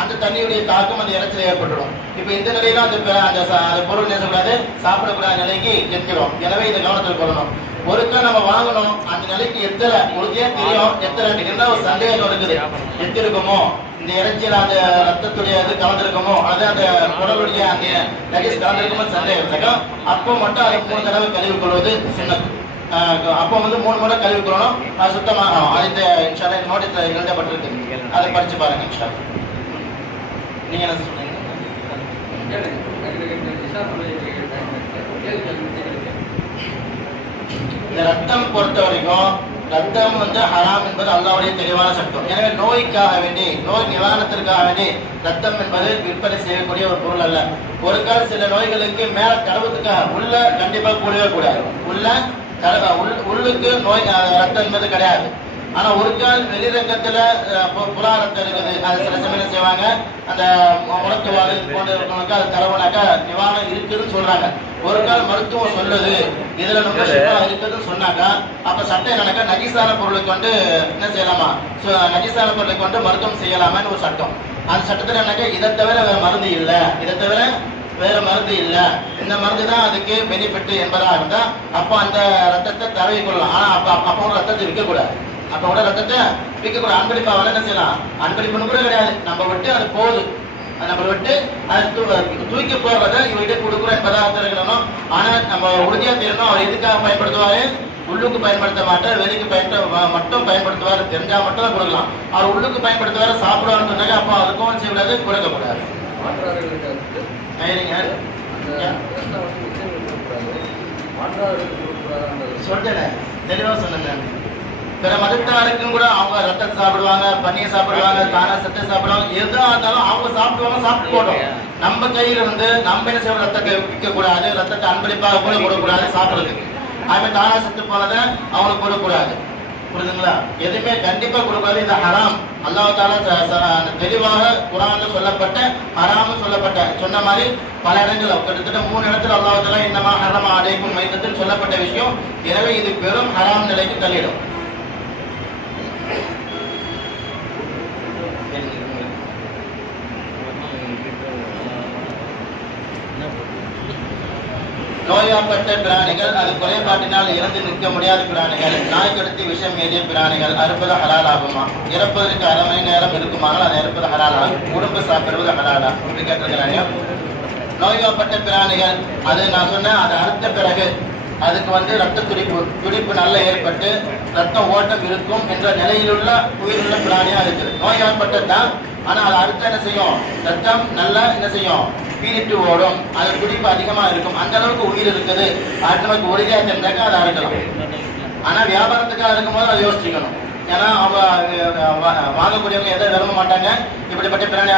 அந்த தண்ணியுடைய தாக்கம் அந்த இறைச்சியில ஏற்பட்டுடும். இப்ப இந்த நிலையில அந்த பொருள் நேசக்கூடாது, சாப்பிடக்கூடாத நிலைக்கு எத்திடும். எனவே இதை கவனத்தில் கொள்ளணும். ஒருக்கா நம்ம வாங்கணும், அந்த நிலைக்கு எத்தனை உறுதியா தெரியும், எத்தனை என்ன ஒரு சந்தேகம் இருக்குது, எத்திருக்குமோ இந்த இறைச்சியில அந்த ரத்தத்துடைய இது கலந்துருக்குமோ, அது அந்த குடலுடைய அந்த நஜீஸ் கலந்துருக்குமோ சந்தேகம் இருக்கா, அப்போ மட்டும் அதை 3 தடவை கழுவி கொள்வது சின்னது. அப்போ வந்து 3 முறை கழுவி கொள்ளணும். அது சுத்தமாக அது இன்ஷா அல்லாஹ் நோட்டீஸ்ல எழுதப்பட்டிருக்கு, அதை படிச்சு பாருங்க இன்ஷா அல்லாஹ். நீங்க என்ன சொல்றீங்க? இந்த ரத்தம் பொறுத்த வரைக்கும் ரத்தம் வந்து ஹராம் என்பது அல்லாஹ்வுடைய தெளிவான சட்டம். எனவே நோய்க்காக வேண்டி, நோய் நிவாரணத்திற்காக வேண்டி ரத்தம் என்பது விற்பனை செய்யக்கூடிய ஒரு பொருள் அல்ல. ஒரு கால சில நோய்களுக்கு மேல தடவுறதுக்காக உள்ள கண்டிப்பா கூடவே கூடாது. உள்ளுக்கு நோய் ரத்தம் என்பது கிடையாது. ஆனா ஒரு கால் வெளிரங்கத்துல புறா ரத்தம் இருக்குது, அது சில சமயம் செய்வாங்க. அந்த முடக்குவாறு போன்ற இருக்கவங்களுக்கு அது தரவுனாக்கா நிவாரணம் இருக்குதுன்னு சொல்றாங்க. ஒரு கால் மருத்துவம் சொல்லுது இதுல ரொம்ப இருக்குதுன்னு சொன்னாக்கா அப்ப சட்டம் என்னக்கா நஜீஸான பொருளுக்கு வந்து என்ன செய்யலாமா, நஜீஸான பொருளுக்கு வந்து மருத்துவம் செய்யலாமான்னு ஒரு சட்டம். அந்த சட்டத்துல என்னக்கா இதை தவிர வேற மருந்து இல்லை, இதை தவிர வேற மருந்து இல்ல, இந்த மருந்து தான் அதுக்கு பெனிஃபிட் என்பதா இருந்தா அப்ப அந்த ரத்தத்தை தடவி கொள்ளலாம். ஆனா அப்ப கூட ரத்தத்தை விற்க கூடாது. அப்ப கூட ரத்தத்தை விற்க கூடாது. அன்பளிப்பா என்ன செய்யலாம், அன்பளிப்புன்னு கூட கிடையாது, நம்ம விட்டு அது போகுது, நம்ம விட்டு அது தூக்கி போடுறத இவர்கிட்ட கொடுக்குறோம் என்பதாக தெரிவிக்கணும். ஆனா நம்ம உறுதியா தெரியணும், அவர் எதுக்காக பயன்படுத்துவாரு, உள்ளுக்கு பயன்படுத்த மாட்டார், வெளிக்கு மட்டும் பயன்படுத்துவார், தெரிஞ்சா மட்டும் தான் கொடுக்கலாம். அவர் உள்ளுக்கு பயன்படுத்துவாரு, சாப்பிடுவாருன்னு சொன்னாங்க, அப்ப அதுக்கும் செய்யக்கூடாது, கொடுக்கக்கூடாது. சொல்றேன், தெளிவா சொன்னேன். பிற மதத்தாருக்கும் கூட அவங்க ரத்தத்தை சாப்பிடுவாங்க, பன்னியை சாப்பிடுவாங்க, தானா சட்டை சாப்பிடுவாங்க, எதா இருந்தாலும் அவங்க சாப்பிடுவாங்க, சாப்பிட்டு போட்டோம். நம்ம கையில வந்து நம்ம என்ன செய்ய ரத்தத்தை விற்க கூடாது, ரத்தத்தை அன்பளிப்பாக கூட கொடுக்கூடாது சாப்பிடுறதுக்கு. அதுமாதிரி தானா சத்து போனதை அவங்களுக்கு கொடுக்கூடாது. புரியுதுங்களா? எதுவுமே கண்டிப்பா கொடுக்காது. இந்த ஹராம் அல்லாஹ் தஆலா தெளிவாக குர்ஆன்ல சொல்லப்பட்ட ஹராம் சொன்ன மாதிரி பல இடங்கள் கிட்டத்தட்ட 3 இடத்துல அல்லாஹ் தஆலா இன்னமா ஹரம அலைக்கும் மைத்தத்தில் சொல்லப்பட்ட விஷயம். எனவே இது பெரும் ஹராம் நிலைக்கு தள்ளிடும். நோயாப்பட்ட பிராணிகள், அது குறைபாட்டினால் இறந்து நிற்க முடியாத பிராணிகள், நாய் கடத்தி விஷம் ஏறிய பிராணிகள் அறுப்பது ஹலால் ஆகுமா? இறப்பதற்கு 1/2 மணி நேரம் இருக்குமானால் அது இறப்பது ஹலால் ஆகும். உடம்பு சாப்பிடுவது ஹலாலா இப்படி கேட்டிருக்கிறாங்க. நோய்வாப்பட்ட பிராணிகள், அது நான் சொன்னேன், அது அறுத்த பிறகு அதுக்கு வந்து ரத்த துடிப்பு நல்லா ஏற்பட்டு ரத்தம் ஓட்டம் இருக்கும் என்ற நிலையிலுள்ள உயிருள்ள பிராணியா இருக்குது. நோய்வாப்பட்டதுதான், ஆனா அது அடுத்த என்ன செய்யும், ரத்தம் நல்லா என்ன செய்யும், பீரிட்டு ஓடும், அது துடிப்பு அதிகமா இருக்கும், அந்த அளவுக்கு உயிர் இருக்குது. அடுத்த நமக்கு உறுதியா தெரிஞ்சாக்கா அதை அறுக்கலாம். ஆனா வியாபாரத்துக்காக இருக்கும்போது அதை யோசிச்சுக்கணும். ஏன்னா அவங்க வாங்கக்கூடியவங்க எதை விரும்ப மாட்டாங்க, இப்படிப்பட்ட பிராணி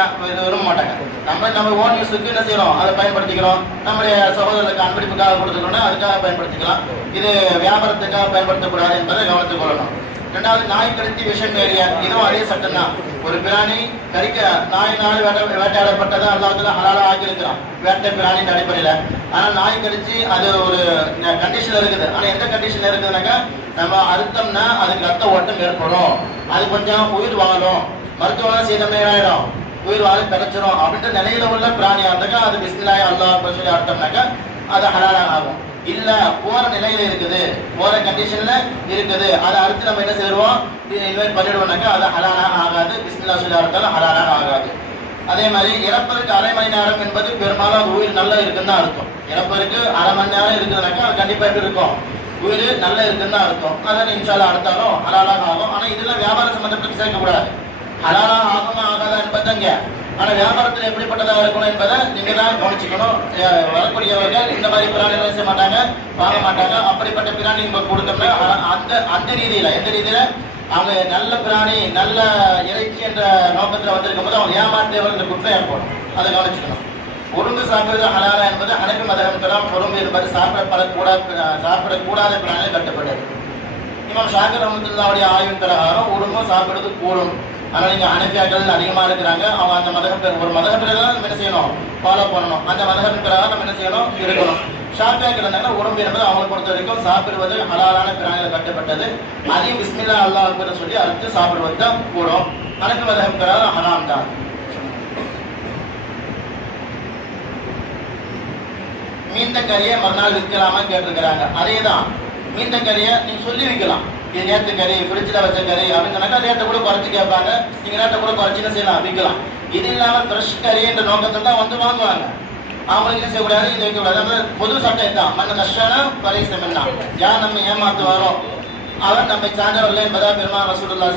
விரும்ப மாட்டாங்க. நம்ம ஓன் யூஸுக்கு என்ன செய்யறோம், அதை பயன்படுத்திக்கிறோம். நம்முடைய சகோதரர்களுக்கு அன்பளிப்புக்காக கொடுத்துக்கணும்னா அதுக்காக பயன்படுத்திக்கலாம். இது வியாபாரத்துக்காக பயன்படுத்தக்கூடாது என்பதை கவனித்துக் கொள்ளணும். இரண்டாவது, நாய் கடித்து விஷம் ஏறிய, இதுவும் அதே சட்டம் தான். ஒரு பிராணி கடிக்க நாயினால் வேட்டையாடப்பட்டதை அல்லாஹ் ஹலாலா ஆக்கியிருக்கிறான் வேட்டை பிராணியின் அடிப்படையில. ஆனா நாய் கடிச்சு அது ஒரு கண்டிஷன்ல இருக்குது. ஆனா எந்த கண்டிஷன்ல இருக்குதுனாக்கா, நம்ம அறுத்தோம்னா அதுக்கு ரத்த ஓட்டம் ஏற்படும், அது கொஞ்சம் உயிர் வாழும், மருத்துவம் செய்தோம்னா ஆயிடும், உயிர் வாழ கிடைச்சிரும் அப்படின்ற நிலையில உள்ள பிராணியா இருந்தாக்கா அது பிஸ்மில்லாஹ் அல்லாஹ் சொல்லி அர்த்தம்னாக்கா அது ஹலாலா ஆகும். இல்ல போற நிலையில இருக்குது, போற கண்டிஷன்ல இருக்குது, அதை அடுத்து நம்ம என்ன செய்வோம், இது மாதிரி பண்ணிடுவோம்னாக்கா அது ஹலாலா ஆகாது, பிஸ்மில்லாஹ் சொல்லி அர்த்தம் ஹலாலா ஆகாது. அதே மாதிரி இறப்பதற்கு அரை மணி நேரம் என்பது பெரும்பாலும் அது உயிர் நல்லா இருக்குன்னு தான் அர்த்தம். இறப்பதற்கு அரை மணி நேரம் இருக்குதுனாக்கா அது கண்டிப்பா எப்படி இருக்கும், உயிர் நல்லா இருக்குன்னு தான் அர்த்தம். அதை இன்ஷால்லா அடுத்தாலும் ஹலாலாக ஆகும். ஆனா இதுல வியாபார சம்பந்தப்பட்டு சேர்க்கக்கூடாது. ஹலாலா ஆகுமா ஆகாதா என்பதுங்க. ஆனா வியாபாரத்தில் எப்படிப்பட்டதாக இருக்கணும் என்பதை நீங்க தான் கவனிச்சுக்கணும். வரக்கூடியவர்கள் இந்த மாதிரி பிராணி செய்ய மாட்டாங்க, வாங்க மாட்டாங்க. அப்படிப்பட்ட பிராணி நீங்க கொடுத்தோம்னா அந்த ரீதியில எந்த ரீதியில அவங்க நல்ல பிராணி நல்ல இறைச்சி என்ற நோக்கத்துல வந்திருக்கும் போது அவங்க ஏமாற்றியவர்கள் இந்த குற்றம் ஏற்படும். அதை கவனிச்சுக்கணும். உரும்பு சாப்பிடுவது ஹலாலா என்பது ஹனபி மதகம் உரும்பு என்பது சாப்பிடக்கூடாத பிராணியை கட்டுப்பட்டது. இமாம் ஷாஃபி ரஹ்மத்துல்லாஹி ஆய்வின் பிரகாரம் உரும்பும் சாப்பிடுறது கூடும். ஆனால் நீங்க ஹனபியாக்கள் அதிகமா இருக்கிறாங்க. அவங்க அந்த மதகம் ஒரு மதகப்பில் தான் நம்ம என்ன செய்யணும், ஃபாலோ பண்ணணும். அந்த மதகத்தின் பிரகாரம் நம்ம என்ன செய்யணும், இருக்கணும். ஷாஃபியாக்கள் இருந்தாங்க உரும்பு என்பது அவங்களை பொறுத்த வரைக்கும் சாப்பிடுவது ஹலாலான பிராணிகளை கட்டப்பட்டது. அதையும் பிஸ்மில்லாஹ் அல்லாஹ் அக்பர் சொல்லி அறுத்து சாப்பிடுவது தான் கூடும். ஹனபி மதகம் பிரகாரம் ஹராம் தான். மீந்த கறியை மறுநாள் விற்கலாமா கேட்டிருக்கிறாங்க. அதேதான், மீந்த கறியை நீங்க சொல்லி விற்கலாம். இது நேற்று கறி, ஃப்ரிட்ஜில் வச்ச கறி அப்படின்னு சொன்னாக்கா ரேட்டை கூட குறைச்சி கேட்பாங்க. நீங்க ரேட்டை கூட குறைச்சின்னு செய்யலாம், விற்கலாம். இது இல்லாம ஃப்ரெஷ் கறி என்ற நோக்கத்தில் தான் வந்து வாங்குவாங்க. அவங்களுக்கு என்ன செய்யக்கூடாது, இது வைக்கக்கூடாது. பொது சட்டம் தான், மண்ணு கஷ்டம்னா பரிசம் தான். யார் நம்ம ஏமாத்துவாரோ அவர் நம்மை சார்ந்தவர்கள் என்பதா பெருமாள் ரசூலுல்லாஹி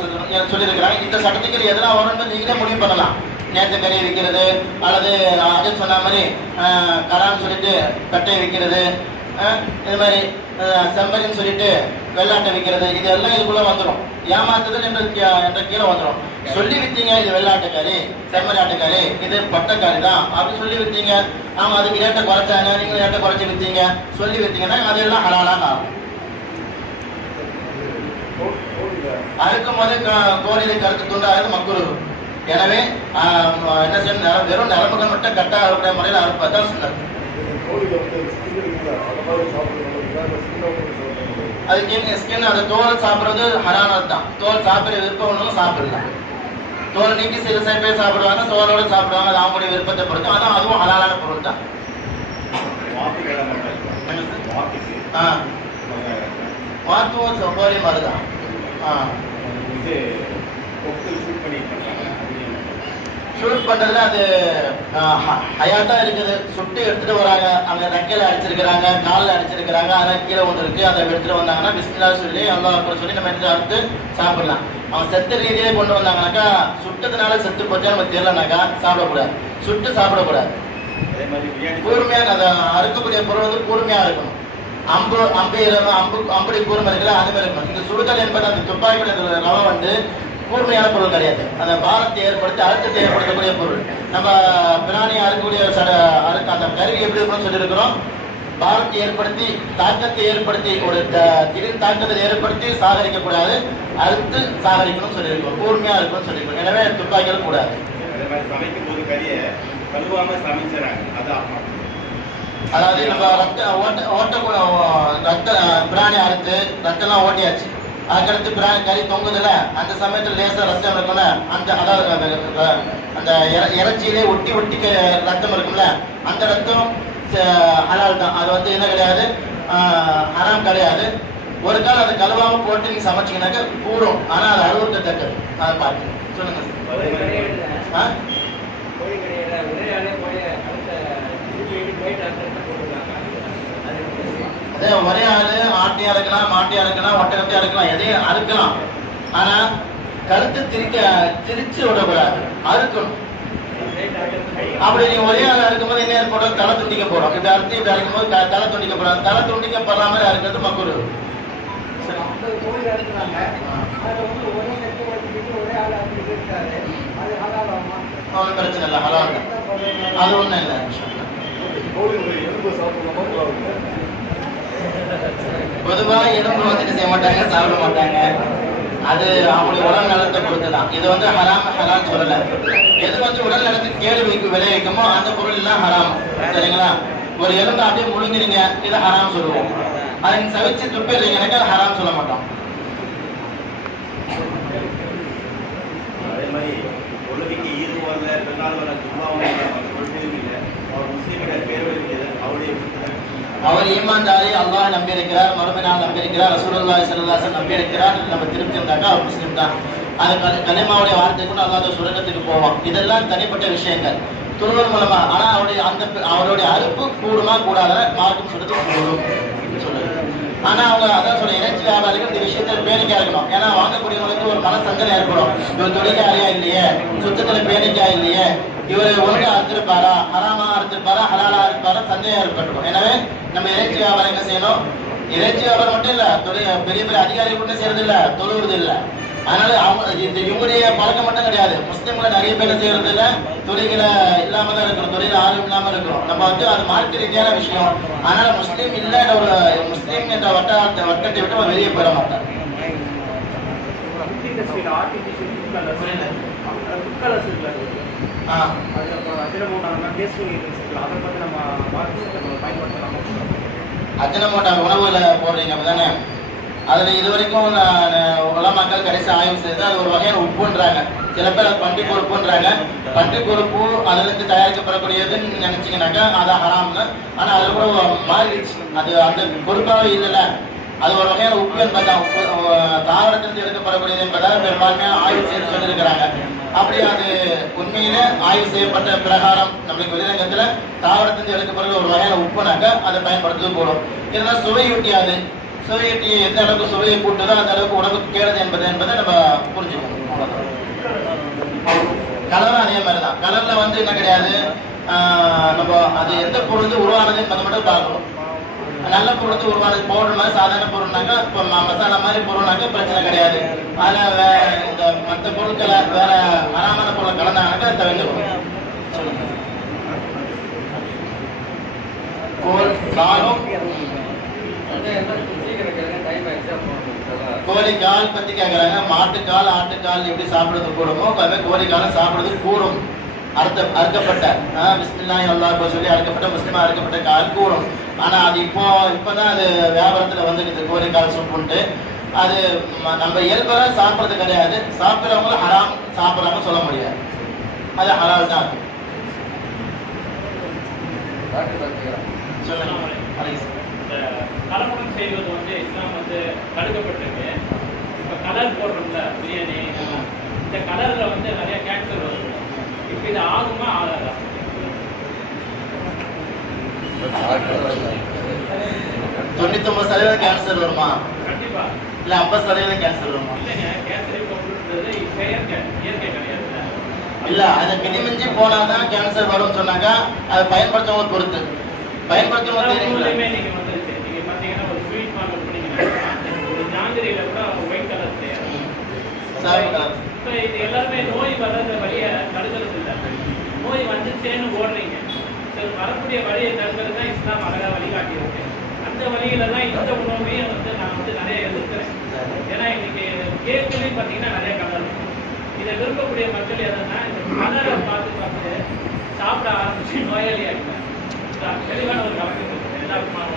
சொல்லியிருக்கிறாங்க. இந்த சட்டத்துக்கு எதெல்லாம் வரும்னு நீங்களே முடிவு பண்ணலாம். நேற்று கறி விற்கிறது, அல்லது அது சொன்ன மாதிரி கரான்னு சொல்லிட்டு கட்டை விற்கிறது, இது மாதிரி செம்பரின்னு சொல்லிட்டு வெள்ளாட்டை விற்கிறது, இது எல்லாம் இதுக்குள்ள வந்துடும். ஏமாத்துதல் என்ற கீழே வந்துடும். சொல்லி வித்தீங்க இது வெள்ளாட்டு கறி, செம்மறி ஆட்டுக்கறி, இது பட்டக்கறி தான் அப்படின்னு சொல்லி வித்தீங்க. அவங்க அதுக்கு ரேட்டை குறைச்சாங்க, நீங்க ரேட்டை குறைச்சி வித்தீங்க, சொல்லி வித்தீங்கன்னா அதெல்லாம் ஹலாலாக ஆகும். அறுக்கும் போது கோழியை கருத்து துண்டாகிறது மக்குரு. எனவே என்ன செய்யணும், வெறும் நரம்புகள் மட்டும் கட்டா இருக்கிற முறையில் அறுப்பதான் சொன்னார். அதுக்கு ஸ்கின் அந்த தோல் சாப்பிடுறது ஹரானது தான். தோல் சாப்பிட விருப்பம் சாப்பிடலாம். தோல் நீக்கி சில பேர் சாப்பிடுவாங்க, தோலோட சாப்பிடுவாங்க, அது அவங்களுடைய விருப்பத்தை பொறுத்து. ஆனா அதுவும் ஹலாலான பொருள் தான். வாத்துவம் கோழி மாதிரிதான். ஷூட் பண்றதுல அது ஹயாத்தா இருக்குது. சுட்டு எடுத்துட்டு வராங்க, அங்க நக்கையில அடிச்சிருக்கிறாங்க, காலில் அடிச்சிருக்கிறாங்க, அதெல்லாம் கீழே ஒன்று இருக்கு, அதை எடுத்துட்டு வந்தாங்கன்னா பிஸ்மில்லாஹ் சொல்லி அல்லாஹ் சொல்லி நம்ம எடுத்து அறுத்து சாப்பிடலாம். அவன் செத்த ரீதியிலே கொண்டு வந்தாங்கன்னாக்கா, சுட்டதுனால செத்து போச்சா நமக்கு தெரியலனாக்கா சாப்பிடக்கூடாது, சுட்டு சாப்பிடக்கூடாது. கூர்மையாக அதை அறுக்கக்கூடிய பொருள் வந்து கூர்மையா இருக்கணும். அம்புடி கூர்மை இருக்குல்ல, அது மாதிரி இருக்கணும். இந்த சுடுதல் என்பது அந்த துப்பாக்கி ரவை வந்து கூர்மையான பொருள் கிடையாது. அந்த பாரத்தை ஏற்படுத்தி அழுத்தத்தை ஏற்படுத்தக்கூடிய பொருள். நம்ம பிராணியை அறுக்கக்கூடிய அந்த கருவி எப்படி இருக்கணும்னு சொல்லியிருக்கிறோம். பாரத்தை ஏற்படுத்தி தாக்கத்தை ஏற்படுத்தி ஒரு திடீர் தாக்கத்தை ஏற்படுத்தி சாகரிக்க கூடாது, அறுத்து சாகரிக்கணும் சொல்லியிருக்கோம். கூர்மையா இருக்கணும்னு சொல்லியிருக்கோம். எனவே துப்பாக்கிகள் கூடாது. அதாவது நம்ம ரத்த பிராணி அறுத்து ரத்தம்லாம் ஓட்டியாச்சு, அதுக்கடுத்து பிராணி கறி தொங்குதுல, அந்த சமயத்துல லேசா ரத்தம் இருக்கும்ல, அந்த அதாவது அந்த இறைச்சியிலே ஒட்டி ஒட்டி ரத்தம் இருக்கும்ல, அந்த ரத்தம் ஹலால் தான். அது வந்து என்ன கிடையாது, ஹராம் கிடையாது. ஒரு கால் அதை கழுவாம போட்டு நீங்க சமைச்சீங்கன்னாக்க கூடும். ஆனா அது அறுபத்து தட்டு. அதை பார்த்து சொல்லுங்க. அதே ஒரே ஆளு ஆட்டியா இருக்கலாம், மாட்டியா இருக்கலாம், ஒட்டகத்தையா இருக்கலாம், எதையும் அறுக்கலாம். ஆனா கருத்து திரிச்சு விடக்கூடாது, அறுக்கணும். அப்படி நீ ஒரே ஆள் அறுக்கும்போது என்ன ஏற்படும், தலை துண்டிக்க போடும். இப்படி அறுத்து இப்படி அறுக்கும்போது தலை துண்டிக்க போடும். தலை துண்டிக்கப்படுற மாதிரி அறுக்கிறது மக்குரு. ஒன்றும் பிரச்சனை இல்லை, ஹலால் தான். அது ஒண்ணும் இல்லை. பொதுவா எலும்பு வந்து செய்ய மாட்டாங்க, சாப்பிட மாட்டாங்க. அது அவங்களுடைய உடல் நலத்தை பொறுத்துதான். இது வந்து ஹராம் ஹலால் சொல்லல. எது வந்து உடல் நலத்துக்கு கேடு விளைவிக்குமோ அந்த பொருள் எல்லாம் ஹராம். சரிங்களா? ஒரு எலும்பு அப்படியே முழுங்குறீங்க, இதை ஹராம் சொல்லுவோம். அதை நீங்க சவிச்சு துப்பிடுறீங்க, அது ஹராம் சொல்ல மாட்டோம். அதே மாதிரி தொழுகைக்கு ஈது வரல, பெருநாள் வர, ஜும்மாவும் இல்லை, அவர் முஸ்லீம்கிட்ட பேர் வைக்கிறது அவருடைய அவர் ஈமான்தாரி, அல்லாஹ் நம்பி இருக்கிறார், மறுமை நாள் நம்பி இருக்கிறார், ரசூலுல்லாஹி ஸல்லல்லாஹு அலைஹி வஸல்லம் நம்பி இருக்கிறார். நம்ம திருப்தி இருந்தாக்கா அவர் முஸ்லீம் தான். அது கலிமாவுடைய வார்த்தை கூட அல்லாஹ் சுரங்கத்துக்கு போவோம். இதெல்லாம் தனிப்பட்ட விஷயங்கள் துருவல் மூலமா. ஆனா அவருடைய அறுப்பு கூடுமா கூடாத மார்க்கும் சொல்றது கூடும் சொல்லுது. ஆனா அவங்க அதான் சொல்ல இறைச்சி வியாபாரிகள் இந்த விஷயத்துல பேணிக்கா இருக்கணும். ஏன்னா வாங்கக்கூடியவங்களுக்கு ஒரு மனசங்கடம் ஏற்படும். இவர் தொழிலாளியா இல்லையே, சுத்தத்துல பேணிக்கா இல்லையே, இவர் ஒழுங்கா அறுத்திருப்பாரா, ஹராமா அறுத்திருப்பாரா, ஹலாலா இருப்பாரா, சந்தேகம் ஏற்பட்டுடும். எனவே நம்ம இறைச்சி வியாபாரம் என்ன செய்யணும்? இறைச்சி வியாபாரம் மட்டும் இல்ல, பெரிய பெரிய அதிகாரிகள் கூட செய்யறது இல்ல, தொழுவது இல்ல. அதனால அவங்க இவங்களுடைய பழக்கம் மட்டும் கிடையாது. முஸ்லீம்களை நிறைய பேர் செய்யறது இல்ல, தொழில்களை இல்லாம தான் இருக்கிறோம், தொழில் ஆர்வம் இல்லாம இருக்கிறோம். நம்ம வந்து அது மார்க்க ரீதியான விஷயம். அதனால முஸ்லீம் இல்ல ஒரு முஸ்லீம் என்ற வட்டத்தை விட்டு நம்ம வெளியே போயிட மாட்டோம். அஜினமோட்டார் உணவுல போடுறீங்க அப்படிதானே? அதுல இது வரைக்கும் உலமாக்கள் கடைசி ஆய்வு செய்து அது ஒரு வகையான உப்புன்றாங்க. சில பேர் அது பன்றி கொழுப்புன்றாங்க. பன்றி கொழுப்பு அதுல இருந்து தயாரிக்கப்படக்கூடியதுன்னு நினைச்சீங்கன்னாக்கா அதான் ஹராம்னு. ஆனா அதுல கூட மாறிடுச்சு. அது அந்த கொழுப்பாவே இல்லைல்ல, அது ஒரு வகையான உப்பு என்பதான், தாவரத்திலிருந்து எடுக்கப்படக்கூடியது என்பதால் பெரும்பான்மையா ஆய்வு செய்து சொல்லியிருக்கிறாங்க. அப்படி அது உண்மையிலே ஆய்வு செய்யப்பட்ட பிரகாரம் நம்மளுக்கு வெளிரங்கத்துல தாவரத்திலிருந்து எடுக்கப்படுற ஒரு வகையான உப்புனாக்க அதை பயன்படுத்துவது கூடும். இதெல்லாம் சுவையூட்டியாது. சுவையூட்டியை எந்த அளவுக்கு சுவையை கூட்டுதோ அந்த அளவுக்கு உடம்புக்கு கேடுது என்பதை நம்ம புரிஞ்சுக்கணும். கலரும் அதே மாதிரிதான். கலர்ல வந்து என்ன கிடையாது, நம்ம அது எந்த பொருள் உருவானது என்பதை மட்டும் பார்க்கணும். நல்ல பொருள் உருவானது பவுடர் மாதிரி சாதாரண பொருள்னாக்கா, இப்போ மசாலா மாதிரி பொருள்னாக்கா பிரச்சனை கிடையாது. அதுல இந்த மற்ற பொருட்களை வேற அறாமான பொருள் கலந்தாங்கனாக்கா தவிர்த்து கோழிக்கால் பத்தி கேக்குறாங்க. மாட்டுக்கால் ஆட்டுக்கால் எப்படி சாப்பிடுறது கூடுமோ கோழிக்காலம் சாப்பிடுறது கூடும். அறுக்கப்பட்ட பிஸ்மில்லாஹி அல்லாஹ் சொல்லி அறுக்கப்பட்ட முஸ்லிமா அறுக்கப்பட்ட கால் கூடும். ஆனா அது இப்பதான் அது வியாபாரத்துல வந்துருக்குது கோழிக்கால் சூப்புன்ட்டு. அது நம்ம இயல்பாக சாப்பிடுறது கிடையாது. சாப்பிடுறவங்களும் ஹராம் சாப்பிடாம சொல்ல முடியாது. அது ஹலால் தான். கலப்படம் செய்வது வந்து இஸ்லாம் வந்து தடுக்கப்பட்டிருக்கு. இப்ப கலர் போடுறோம்ல பிரியாணி, இந்த கலர்ல வந்து நிறைய கேன்சர் வருது. இப்ப இது ஆகுமா ஆகாதா? 99% கேன்சர் வருமா? கண்டிப்பா இல்ல 50% கேன்சர் வருமா? இல்லைங்க, கேன்சர் இப்ப இயற்கை கிடையாது. இல்ல அதை மிதிமிஞ்சி போனாதான் கேன்சர் வரும்னு சொன்னாக்கா அதை பயன்படுத்தவங்க பொறுத்து. பயன்படுத்தவங்க நீங்க வந்து நீங்க பாத்தீங்கன்னா ஒரு ஸ்வீட் மார்க்கெட் பண்ணீங்கன்னா ஒரு ஜாங்கிரியில கூட ஒயிட் கலர் செய்யறாங்க. இது எல்லாருமே நோய் வர்றத வழியை தடுக்கிறது இல்லை. நோய் வந்துச்சேன்னு ஓடுறீங்க. வரக்கூடிய வழியை தடுக்கிறது தான் இஸ்லாம் அழகா வழிகாட்டி இருக்கு. அந்த வழியில தான் இந்த உணவையே வந்து நான் வந்து நிறைய எதிர்க்கிறேன். ஏன்னா இன்னைக்கு கேக்குலையும் பார்த்தீங்கன்னா நிறைய கலர் இருக்கும். இதை விரும்பக்கூடிய மக்கள் எதுனா இந்த கலரை பார்த்து சாப்பிட ஆரம்பிச்சு நோயாளி ஆகிட்டாங்க. தெளிவான ஒரு கலக்கம் இருக்கு எல்லாருக்குமான.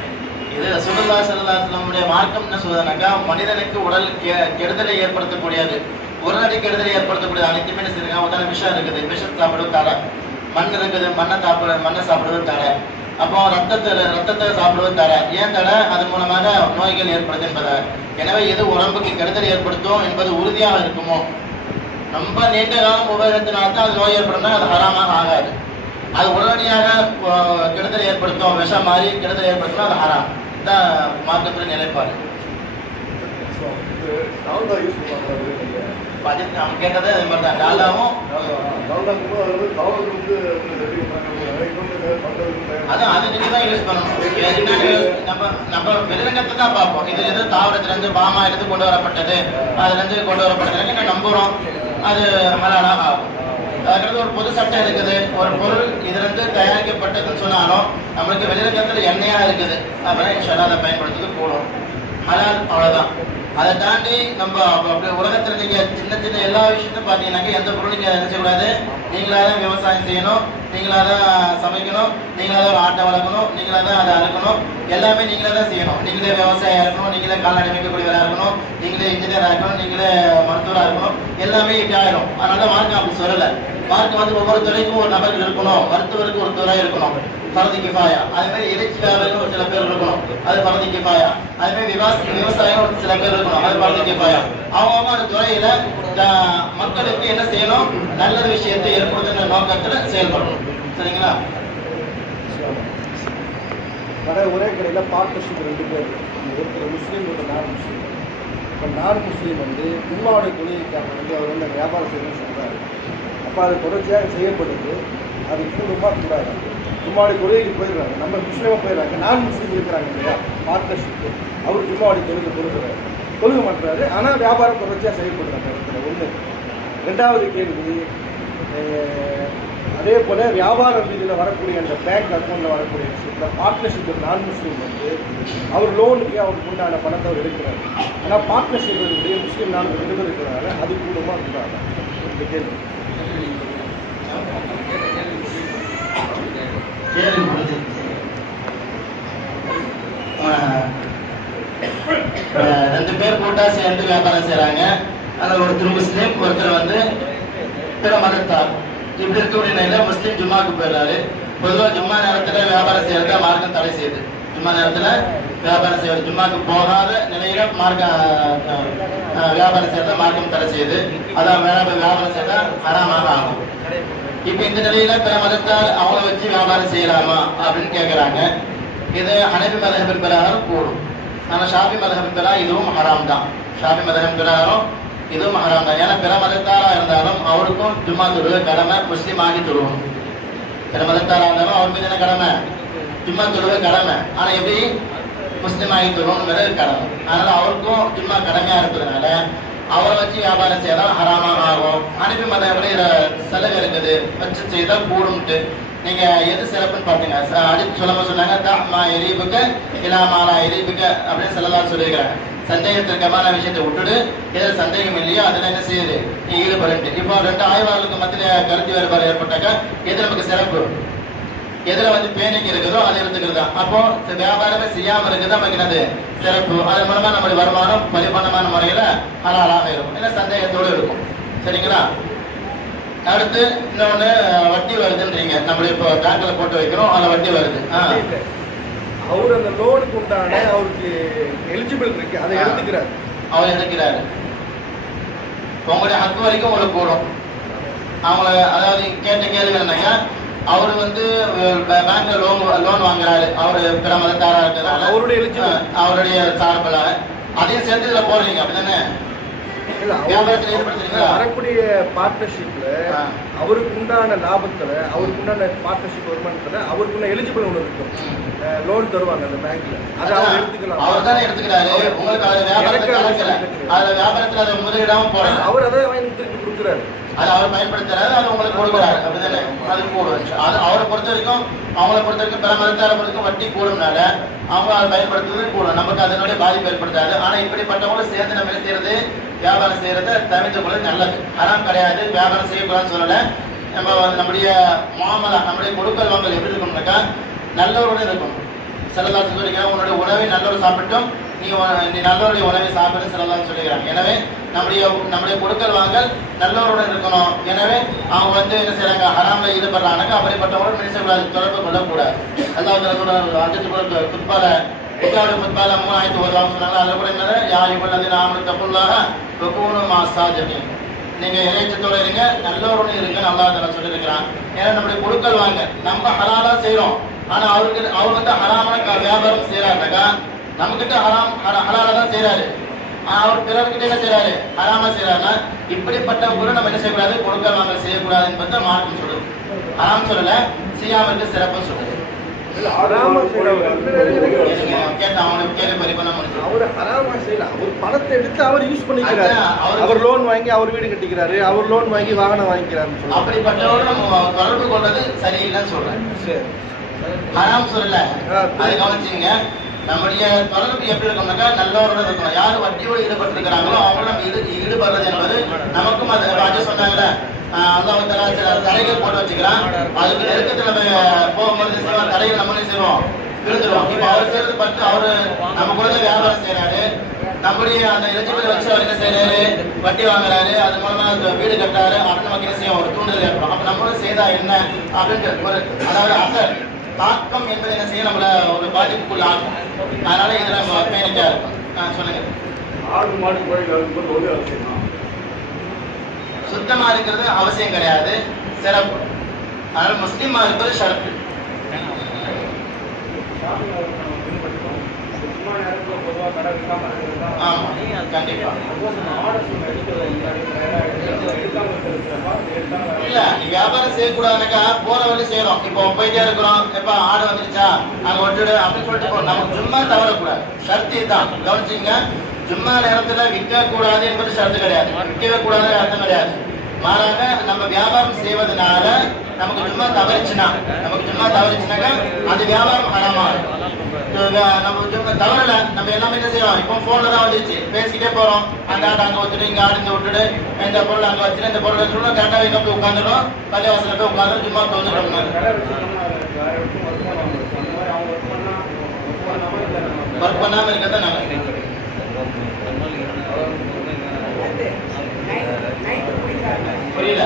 இது ரசூலுல்லாஹி ஸல்லல்லாஹு அலைஹி வஸல்லம் மார்க்கம் என்ன சொல்றதுனாக்கா, மனிதனுக்கு உடல் கெடுதலை ஏற்படுத்தக்கூடியது, உடனடி கெடுதலை ஏற்படுத்தக்கூடிய அனைத்துமே செய்யுங்க. உதாரண விஷம் இருக்குது, விஷம் சாப்பிடுவது தடை. மண் இருக்குது, மண்ணை சாப்பிடுவது தடை. அப்போ ரத்தத்தை சாப்பிடுவது தடை. ஏன் தடை? அதன் மூலமாக நோய்கள் ஏற்படுது என்பதை. எனவே எது உடம்புக்கு கெடுதல் ஏற்படுத்தும் என்பது உறுதியாக இருக்குமோ, ரொம்ப நீண்ட காலம் உபயோகத்தினால்தான் அது நோய் ஏற்படும்னா அது ஹராமாக ஆகாது. அது உடனடியாக கெடுதல் ஏற்படுத்தும், விஷம் மாதிரி கெடுதல் ஏற்படுத்தினா அது ஹராம். இதுதான் மார்க்கத்துடைய நிலைப்பாடு. அவன் கேட்டதே அது மாதிரி தான். டாலாவும் அதான் அது நீங்க தான் யூஸ் பண்ணணும். நம்ம வெளிரங்கத்தை தான் பார்ப்போம். இது எது தாவரத்துல இருந்து பாமா எடுத்து கொண்டு வரப்பட்டது, அதுல இருந்து கொண்டு வரப்பட்டது நம்புறோம். அது ஹலாலா ஆகும். அதுக்கு ஒரு பொது சட்டம் இருக்குது. ஒரு பொருள் இதுல இருந்து தயாரிக்கப்பட்டதுன்னு சொன்னாலும் நம்மளுக்கு வெளிரங்கத்துல எண்ணெயா இருக்குது அப்படின்னா இன்ஷால்லா அதை பயன்படுத்துறது கூடும். ஹலால் அவ்வளவுதான். அதை தாண்டி நம்ம அப்படி உலகத்துல நீங்க சின்ன சின்ன எல்லா விஷயத்தையும் பாத்தீங்கன்னாக்க எந்த பொருள் நீங்க என்ன செய்யக்கூடாது, நீங்களாதான் விவசாயம் செய்யணும், நீங்களாதான் சமைக்கணும், நீங்களாதான் ஆட்டை வளர்க்கணும், நீங்களாதான் அதை அறுக்கணும், எல்லாமே நீங்களே தான் செய்யணும். நீங்களே விவசாயம் இருக்கணும், நீங்களே கால்நடை மேய்க்கக்கூடியவராக இருக்கணும், நீங்களே இன்ஜினியரா இருக்கணும், நீங்களே மருத்துவராக இருக்கணும், எல்லாமே இப்படி ஆயிடும். அதனால மார்க்கம் அப்படி சொல்லல. மார்க்கம் வந்து ஒவ்வொரு துறைக்கும் ஒரு நபர்கள் இருக்கணும். மருத்துவருக்கு ஒரு துறை இருக்கணும், ஃபர்து கிஃபாயா. அதே மாதிரி இறைச்சியாளர்கள் ஒரு சில பேர் இருக்கணும், அது ஃபர்து கிஃபாயா. அதே மாதிரி விவசாயம் ஒரு சில பேர் இருக்கணும், அது ஃபர்து கிஃபாயா. அவங்க அந்த துறையில மக்களுக்கு என்ன செய்யணும், நல்ல விஷயத்தை ஏற்படுத்துகிற நோக்கத்துல செயல்படணும். சரிங்களா? கடை ஒரே கடையில் பார்ட்னர்ஷிப் 2 பேர், ஒருத்தர் முஸ்லீம், ஒரு நான் முஸ்லீம். இப்போ நான் முஸ்லீம் வந்து உம்மாவுடைய தொழிலுக்காக வந்து அவர் வந்து வியாபாரம் செய்யணும்னு சொல்கிறாரு. அப்போ அது தொடர்ச்சியாக செய்யப்படுது, அது கூடுமா கூடாது. ஜும்மாவுடைய தொழிலுக்கு போயிடுறாங்க, நம்ம முஸ்லீமாக போயிடுறாங்க, நான் முஸ்லீம் இருக்கிறாங்க இல்லையா, பார்ட்னர்ஷிப்பு. அவர் ஜும்மாவுடைய தொழிலுக்கு தொழுக மாட்டுறாரு, ஆனால் வியாபாரம் தொடர்ச்சியாக செய்யப்படுறாங்க. இடத்துல ஒன்று. 2வது கேள்வி, அதே போல் வியாபார ரீதியில் வரக்கூடிய அந்த பேங்க் அக்கௌண்ட்டில் வரக்கூடிய விஷயத்தில் பார்ட்னர்ஷிப் நான் முஸ்லீம் வந்து அவர் லோனுக்கு அவருக்கு உண்டான பணத்தை அவர் எடுக்கிறார். ஆனால் பார்ட்னர்ஷிப் முஸ்லீம் நான் 2 பேர் இருக்கிறனால அது கூடுமா கூடாது? இந்த கேள்வி. கேள்வி பொழுது 2 பேர் கூட்டா சேர்ந்து வியாபாரம் செய்யறாங்க. அதில் ஒருத்தர் முஸ்லீம், ஒருத்தர் வந்து பிற மதத்தார். இப்படி இருக்கக்கூடிய நிலையில முஸ்லீம் ஜும்மாக்கு போயிடுறாரு. பொதுவாக ஜும்மா நேரத்துல வியாபாரம் செய்யறதா மார்க்கம் தடை செய்யுது. ஜும்மா நேரத்துல வியாபாரம் செய்யறது, ஜும்மாக்கு போகாத நிலையில வியாபாரம் செய்யறதா மார்க்கம் தடை செய்யுது. அதான் வியாபாரம் செய்யறதா ஹராமாக ஆகும். இப்ப இந்த நிலையில பிற மதத்தால் அவங்கள வச்சு வியாபாரம் செய்யலாமா அப்படின்னு கேட்கிறாங்க. இது ஹனபி மதஹபின் பிரகாரம் கூடும். ஆனா ஷாஃபி மதஹபின் பிரகாரம் இதுவும் ஹராம் தான். ஷாஃபி மதஹபின் பிரகாரம் இதுவும் ஹராம் தான். ஏன்னா பிற மதத்தாரா இருந்தாலும் அவருக்கும் ஜும்மா தொழுக கடமை, முஸ்லீம் ஆகி தொழுவணும். பிற மதத்தாரா இருந்தாலும் அவர் மீது என்ன கடமை, ஜும்மா தொழுக கடமை. ஆனா எப்படி முஸ்லீம் ஆகி தொழுவணுங்கிறது கடமை. அதனால அவருக்கும் ஜும்மா கடமையா இருப்பதுனால அவரை வச்சு வியாபாரம் செய்யலாம் ஹராமாக ஆகும். ஹனபி மதஹபில் இதை சலுகை இருக்குது, வச்சு செய்தால் கூடும்ட்டு. நீங்க எது சிறப்புன்னு பாத்தீங்க, அடித்து சொன்னாங்க தாமா எரிபுக்க இலாமாலா எரிபுக்க அப்படின்னு சொல்லலாம் சொல்லியிருக்கிறாங்க. சந்தேகத்திற்கமான விஷயத்தை விட்டுடு, எதில் சந்தேகம் இல்லையோ அதில் என்ன செய்யுது நீ ஈடுபடுட்டு. இப்போ 2 ஆய்வாளர்களுக்கு மத்தியில கருத்து வேறுபாடு ஏற்பட்டாக்க எது நமக்கு சிறப்பு, எதுல வந்து பேணிக்கு இருக்குதோ அதை எடுத்துக்கிறதா. அப்போ வியாபாரமே செய்யாம இருக்குது நமக்கு என்னது சிறப்பு. அதன் மூலமா நம்மளுடைய வருமானம் பரிபூர்ணமான முறையில ஹலாலாக இருக்கும், ஏன்னா சந்தேகத்தோடு இருக்கும். சரிங்களா? அடுத்து இன்னொன்னு வட்டி வருதுன்றீங்க. நம்மளுடைய இப்போ பேங்க்ல போட்டு வைக்கிறோம், அதுல வட்டி வருது. அவர் அந்த லோனுக்கு உண்டான அவருக்கு எலிஜிபிள் இருக்கு, அதை எடுத்துக்கிறாரு. அவர் எடுக்கிறாரு. உங்களுடைய ஹக்கு வரைக்கும் உங்களுக்கு கூடும். அவங்கள அதாவது கேட்ட கேள்வி என்னன்னா, அவரு வந்து பேங்க்ல லோன் வாங்குறாரு, அவரு பிற மதத்தாரா இருக்கிறதால அவருடைய எலிஜிபிள், அவருடைய சார்பில் அதையும் சேர்த்து இதுல போடுறீங்க அப்படிதானே? வரக்கூடிய பார்ட்னர்ஷிப்ல அவருக்கு உண்டான லாபத்துல, அவருக்கு உண்டான பார்ட்னர்ஷிப் வருமானத்துல அவருக்கு எலிஜிபிள் ஒன்று இருக்கும். லோன் தருவாங்க அந்த பேங்க்ல, அதை அவர் எடுத்துக்கலாம். அவர் தானே எடுத்துக்கிறாரு. உங்களுக்கு அது வியாபாரத்துல அதை முதலீடாம போறாங்க, அவர் அதை வாங்கி திருப்பி கொடுக்குறாரு, அதை அவர் பயன்படுத்துறாரு, அது உங்களுக்கு கொடுக்குறாரு அப்படிதானே? அது கூடும். அது அவரை பொறுத்த வரைக்கும், அவங்களை பொறுத்த வரைக்கும் பிற மதத்தாரை பொறுத்த வட்டி கூடும்னால அவங்க அதை பயன்படுத்துறது கூடும், நமக்கு அதனுடைய பாதிப்பு ஏற்படுத்தாது. ஆனா இப்படிப்பட்டவங்களும் சேர்ந்து நம்ம என்ன செய்யறது, வியாபாரம் செய்யறத தவிர்த்து கொள்வது நல்லது. ஹராம் கிடையாது, வியாபாரம் செய்யக்கூடாதுன்னு சொல்லல. நம்ம நம்முடைய மாமலா, நம்முடைய கொடுக்கல் வாங்கல் எப்படி இருக்கணும்னாக்கா நல்லவருடன் இருக்கணும். செல்லலாம் சொல்லிக்கிறாங்க, உன்னுடைய உணவை நல்லவர் சாப்பிட்டும் நீ நல்லவருடைய உணவை சாப்பிட்டு செல்லலாம் சொல்லிக்கிறாங்க. எனவே நம்முடைய கொடுக்கல் வாங்கல் நல்லவருடன் இருக்கணும். எனவே அவங்க வந்து என்ன செய்யறாங்க, ஹராம்ல ஈடுபடுறாங்க, அப்படிப்பட்டவங்களும் பேசக்கூடாது, தொடர்பு கொள்ளக்கூடாது. அல்லாஹ் அடுத்து குத்பால இஸ்லாமிய குத்பால 3 ஆயத்து ஓதுவாங்க சொன்னாங்க. அதுல கூட என்னது, யார் இவ்வளவு நாம தப்புள்ளாக வகூனு மாசாஜின், நீங்க இறைச்சத்தோட இருங்க, நல்லவருடன் இருங்க அல்லாஹ் தஆலா சொல்லியிருக்கிறான். ஏன்னா நம்முடைய கொடுக்கல் வாங்க நம்ம ஹலாலா செய்யறோம், ஆனா அவர் வந்து ஹராமான வியாபாரம் செய்யறாருனாக்கா நம்மகிட்ட ஹலாலா தான் செய்யறாரு, அவர் பிறர்கிட்ட என்ன செய்யறாரு, ஹராமா செய்யறாருன்னா இப்படிப்பட்ட கூட நம்ம என்ன செய்யக்கூடாது, கொடுக்கல் வாங்கல் செய்யக்கூடாது என்பதை மார்க்கம் சொல்லுது. ஹராம் சொல்லல, செய்யாம இருக்க சிறப்பு சொல்லுது. ஹராமா செய்யறவர் அவனுக்கு கேள்வி பரிபூர்ணம் முடிஞ்சு. அவர் ஹராமா செய்யல. அவர் பணத்தை எடுத்து அவர் யூஸ் பண்ணிக்கிறாரு. அவர் லோன் வாங்கி அவர் வீடு கட்டிக்கிறாரு, அவர் லோன் வாங்கி வாகனம் வாங்கிக்கிறாரு. அப்படிப்பட்டவரோட நம்ம தொடர்பு கொண்டது சரியில்லைன்னு சொல்றேன். சரி, ஹராம் சொல்லல, அதை கவனிச்சுங்க. நம்முடைய தொடர்பு எப்படி இருக்கணும்னாக்கா நல்லவரோட இருக்கணும். யாரு வட்டியோடு ஈடுபட்டு இருக்கிறாங்களோ அவங்களோட நம்ம ஈடுபடுறது என்பது நமக்கும் அது ராஜா சொன்னாங்கல்ல, அல்லாஹ் சில தடைகள் போட்டு வச்சுக்கிறான். அதுக்கு நெருக்கத்தில் நம்ம போகும்போது தடைகள் நம்மளே செய்வோம், விழுந்துருவோம். இப்ப அவர் செய்யறது பார்த்து அவரு நம்ம கூட வியாபாரம் செய்யறாரு, நம்முடைய அந்த எலிஜிபிள் வச்சு அவர் என்ன செய்யறாரு, வட்டி வாங்குறாரு, அது மூலமா வீடு கட்டாரு அப்படின்னு நமக்கு என்ன செய்யும், ஒரு தூண்டுதல் ஏற்படும். அப்ப நம்மளும் செய்தா என்ன அப்படின்ட்டு ஒரு அதாவது அசர் தாக்கம் என்பது என்ன செய்ய நம்மள ஒரு பாதிப்புக்குள்ள ஆகும். அதனால இதுல நம்ம பேணிக்கா இருக்கும். சொல்லுங்க. ஆடு மாடு கோயில் சுத்தமா இருக்கிறது அவசியம் கிடையாது, சிறப்பு. அதனால முஸ்லீமா இருப்பது ஷரத்து. ஆமா, கண்டிப்பா. இல்ல, நீ வியாபாரம் செய்யக்கூடாதுனாக்கா போற வழி செய்யறோம். இப்போ போயிட்டே இருக்கிறோம், எப்ப ஆடு வந்துருச்சா அங்க விட்டுடு அப்படின்னு சொல்லிட்டு போறோம். நமக்கு சும்மா தவறக்கூடாது, ஷர்த்தி தான். கவனிச்சிங்க, சும்மா நேரத்துல விற்க கூடாது என்பது ஷர்த்து கிடையாது, விற்கவே கூடாது அர்த்தம் கிடையாது. மாறாக நம்ம வியாபாரம் செய்வதனால நமக்கு சும்மா தவறிச்சுனாக்கா அந்த வியாபாரம் ஹராமாகும். நம்ம சும்மா தவறல, நம்ம எல்லாமே என்ன செய்யறோம், இப்போ போன்ல தான் வந்துருச்சு, பேசிக்கிட்டே போறோம். அந்த ஆட்டை அங்க வச்சுட்டு இங்க ஆடிந்து விட்டுட்டு இந்த பொருள் அங்க வச்சுட்டு இந்த பொருள் வச்சுட்டு கரெக்டா எங்க போய் உட்காந்துடும், பள்ளிவாசல போய் உட்காந்து சும்மா தோந்துட்டோம். ஒர்க் பண்ணாம இருக்கிறத நல்லது. புரியல?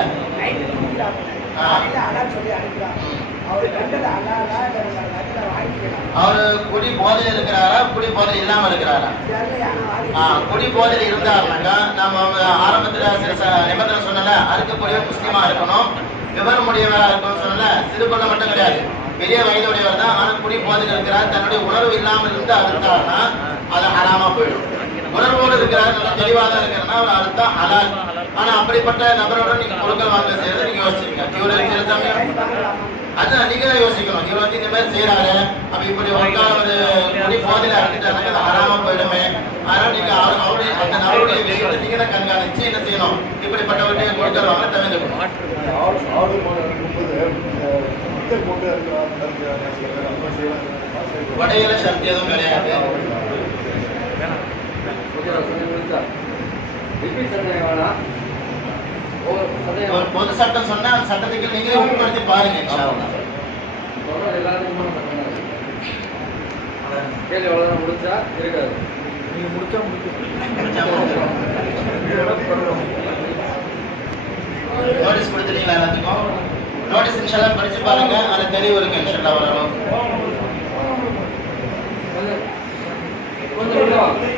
அவரு குடி போதையில் இருக்கிறாரா, குடி போதையில் இல்லாம இருக்கிறாரா? குடி போதையில் இருந்தாருனாக்கா நம்ம ஆரம்பத்துல சில நிபந்தனை சொன்னல, அறுக்கக்கூடிய முஸ்லீமா இருக்கணும், விவரமுடையவரா இருக்கணும்னு சொன்னல. சிறுபொண்ண மட்டும் கிடையாது, பெரிய வயதுடையவர் தான். ஆனா குடி போதையில் இருக்கிறார், தன்னுடைய உணர்வு இல்லாமல் இருந்து அறுத்தாருன்னா அது ஹராமா போயிடும். உணர்வோடு இருக்கிறார், நல்லா தெளிவாக தான் இருக்கிறனா அவர் அறுத்தா ஹலால். ஆனா அப்படிப்பட்ட நபரோட நீங்க பொருட்கள் வாங்க செய்யறது நீங்க யோசிச்சுங்க. அதான் நீங்க தான் யோசிக்கணும். இவர் வந்து இந்த மாதிரி செய்யறாரு, அப்ப இப்படி ஒரு குடி போதையில அறுத்துட்டாங்க, அது ஹராமா போயிடுமே. அதனால நீங்க அவருடைய அந்த நபருடைய விஷயத்தை நீங்க தான் கண்காணிச்சு என்ன செய்யணும், இப்படிப்பட்டவருடைய பொருட்கள் வாங்க தவிர்க்கணும். வடையில சக்தி எதுவும் கிடையாது. ஒரு பொது சட்டம் சொன்னா அந்த சட்டத்துக்கு நீங்களே உட்படுத்தி பாருங்க. முடிச்சா இருக்காது, நீங்க முடிச்சா நோட்டீஸ் கொடுத்துட்டீங்களா எல்லாத்துக்கும்? நோட்டீஸ் இன்ஷால்லா படிச்சு பாருங்க, அது தெளிவு இருக்கு இன்ஷால்லா. வரணும் கொஞ்சம்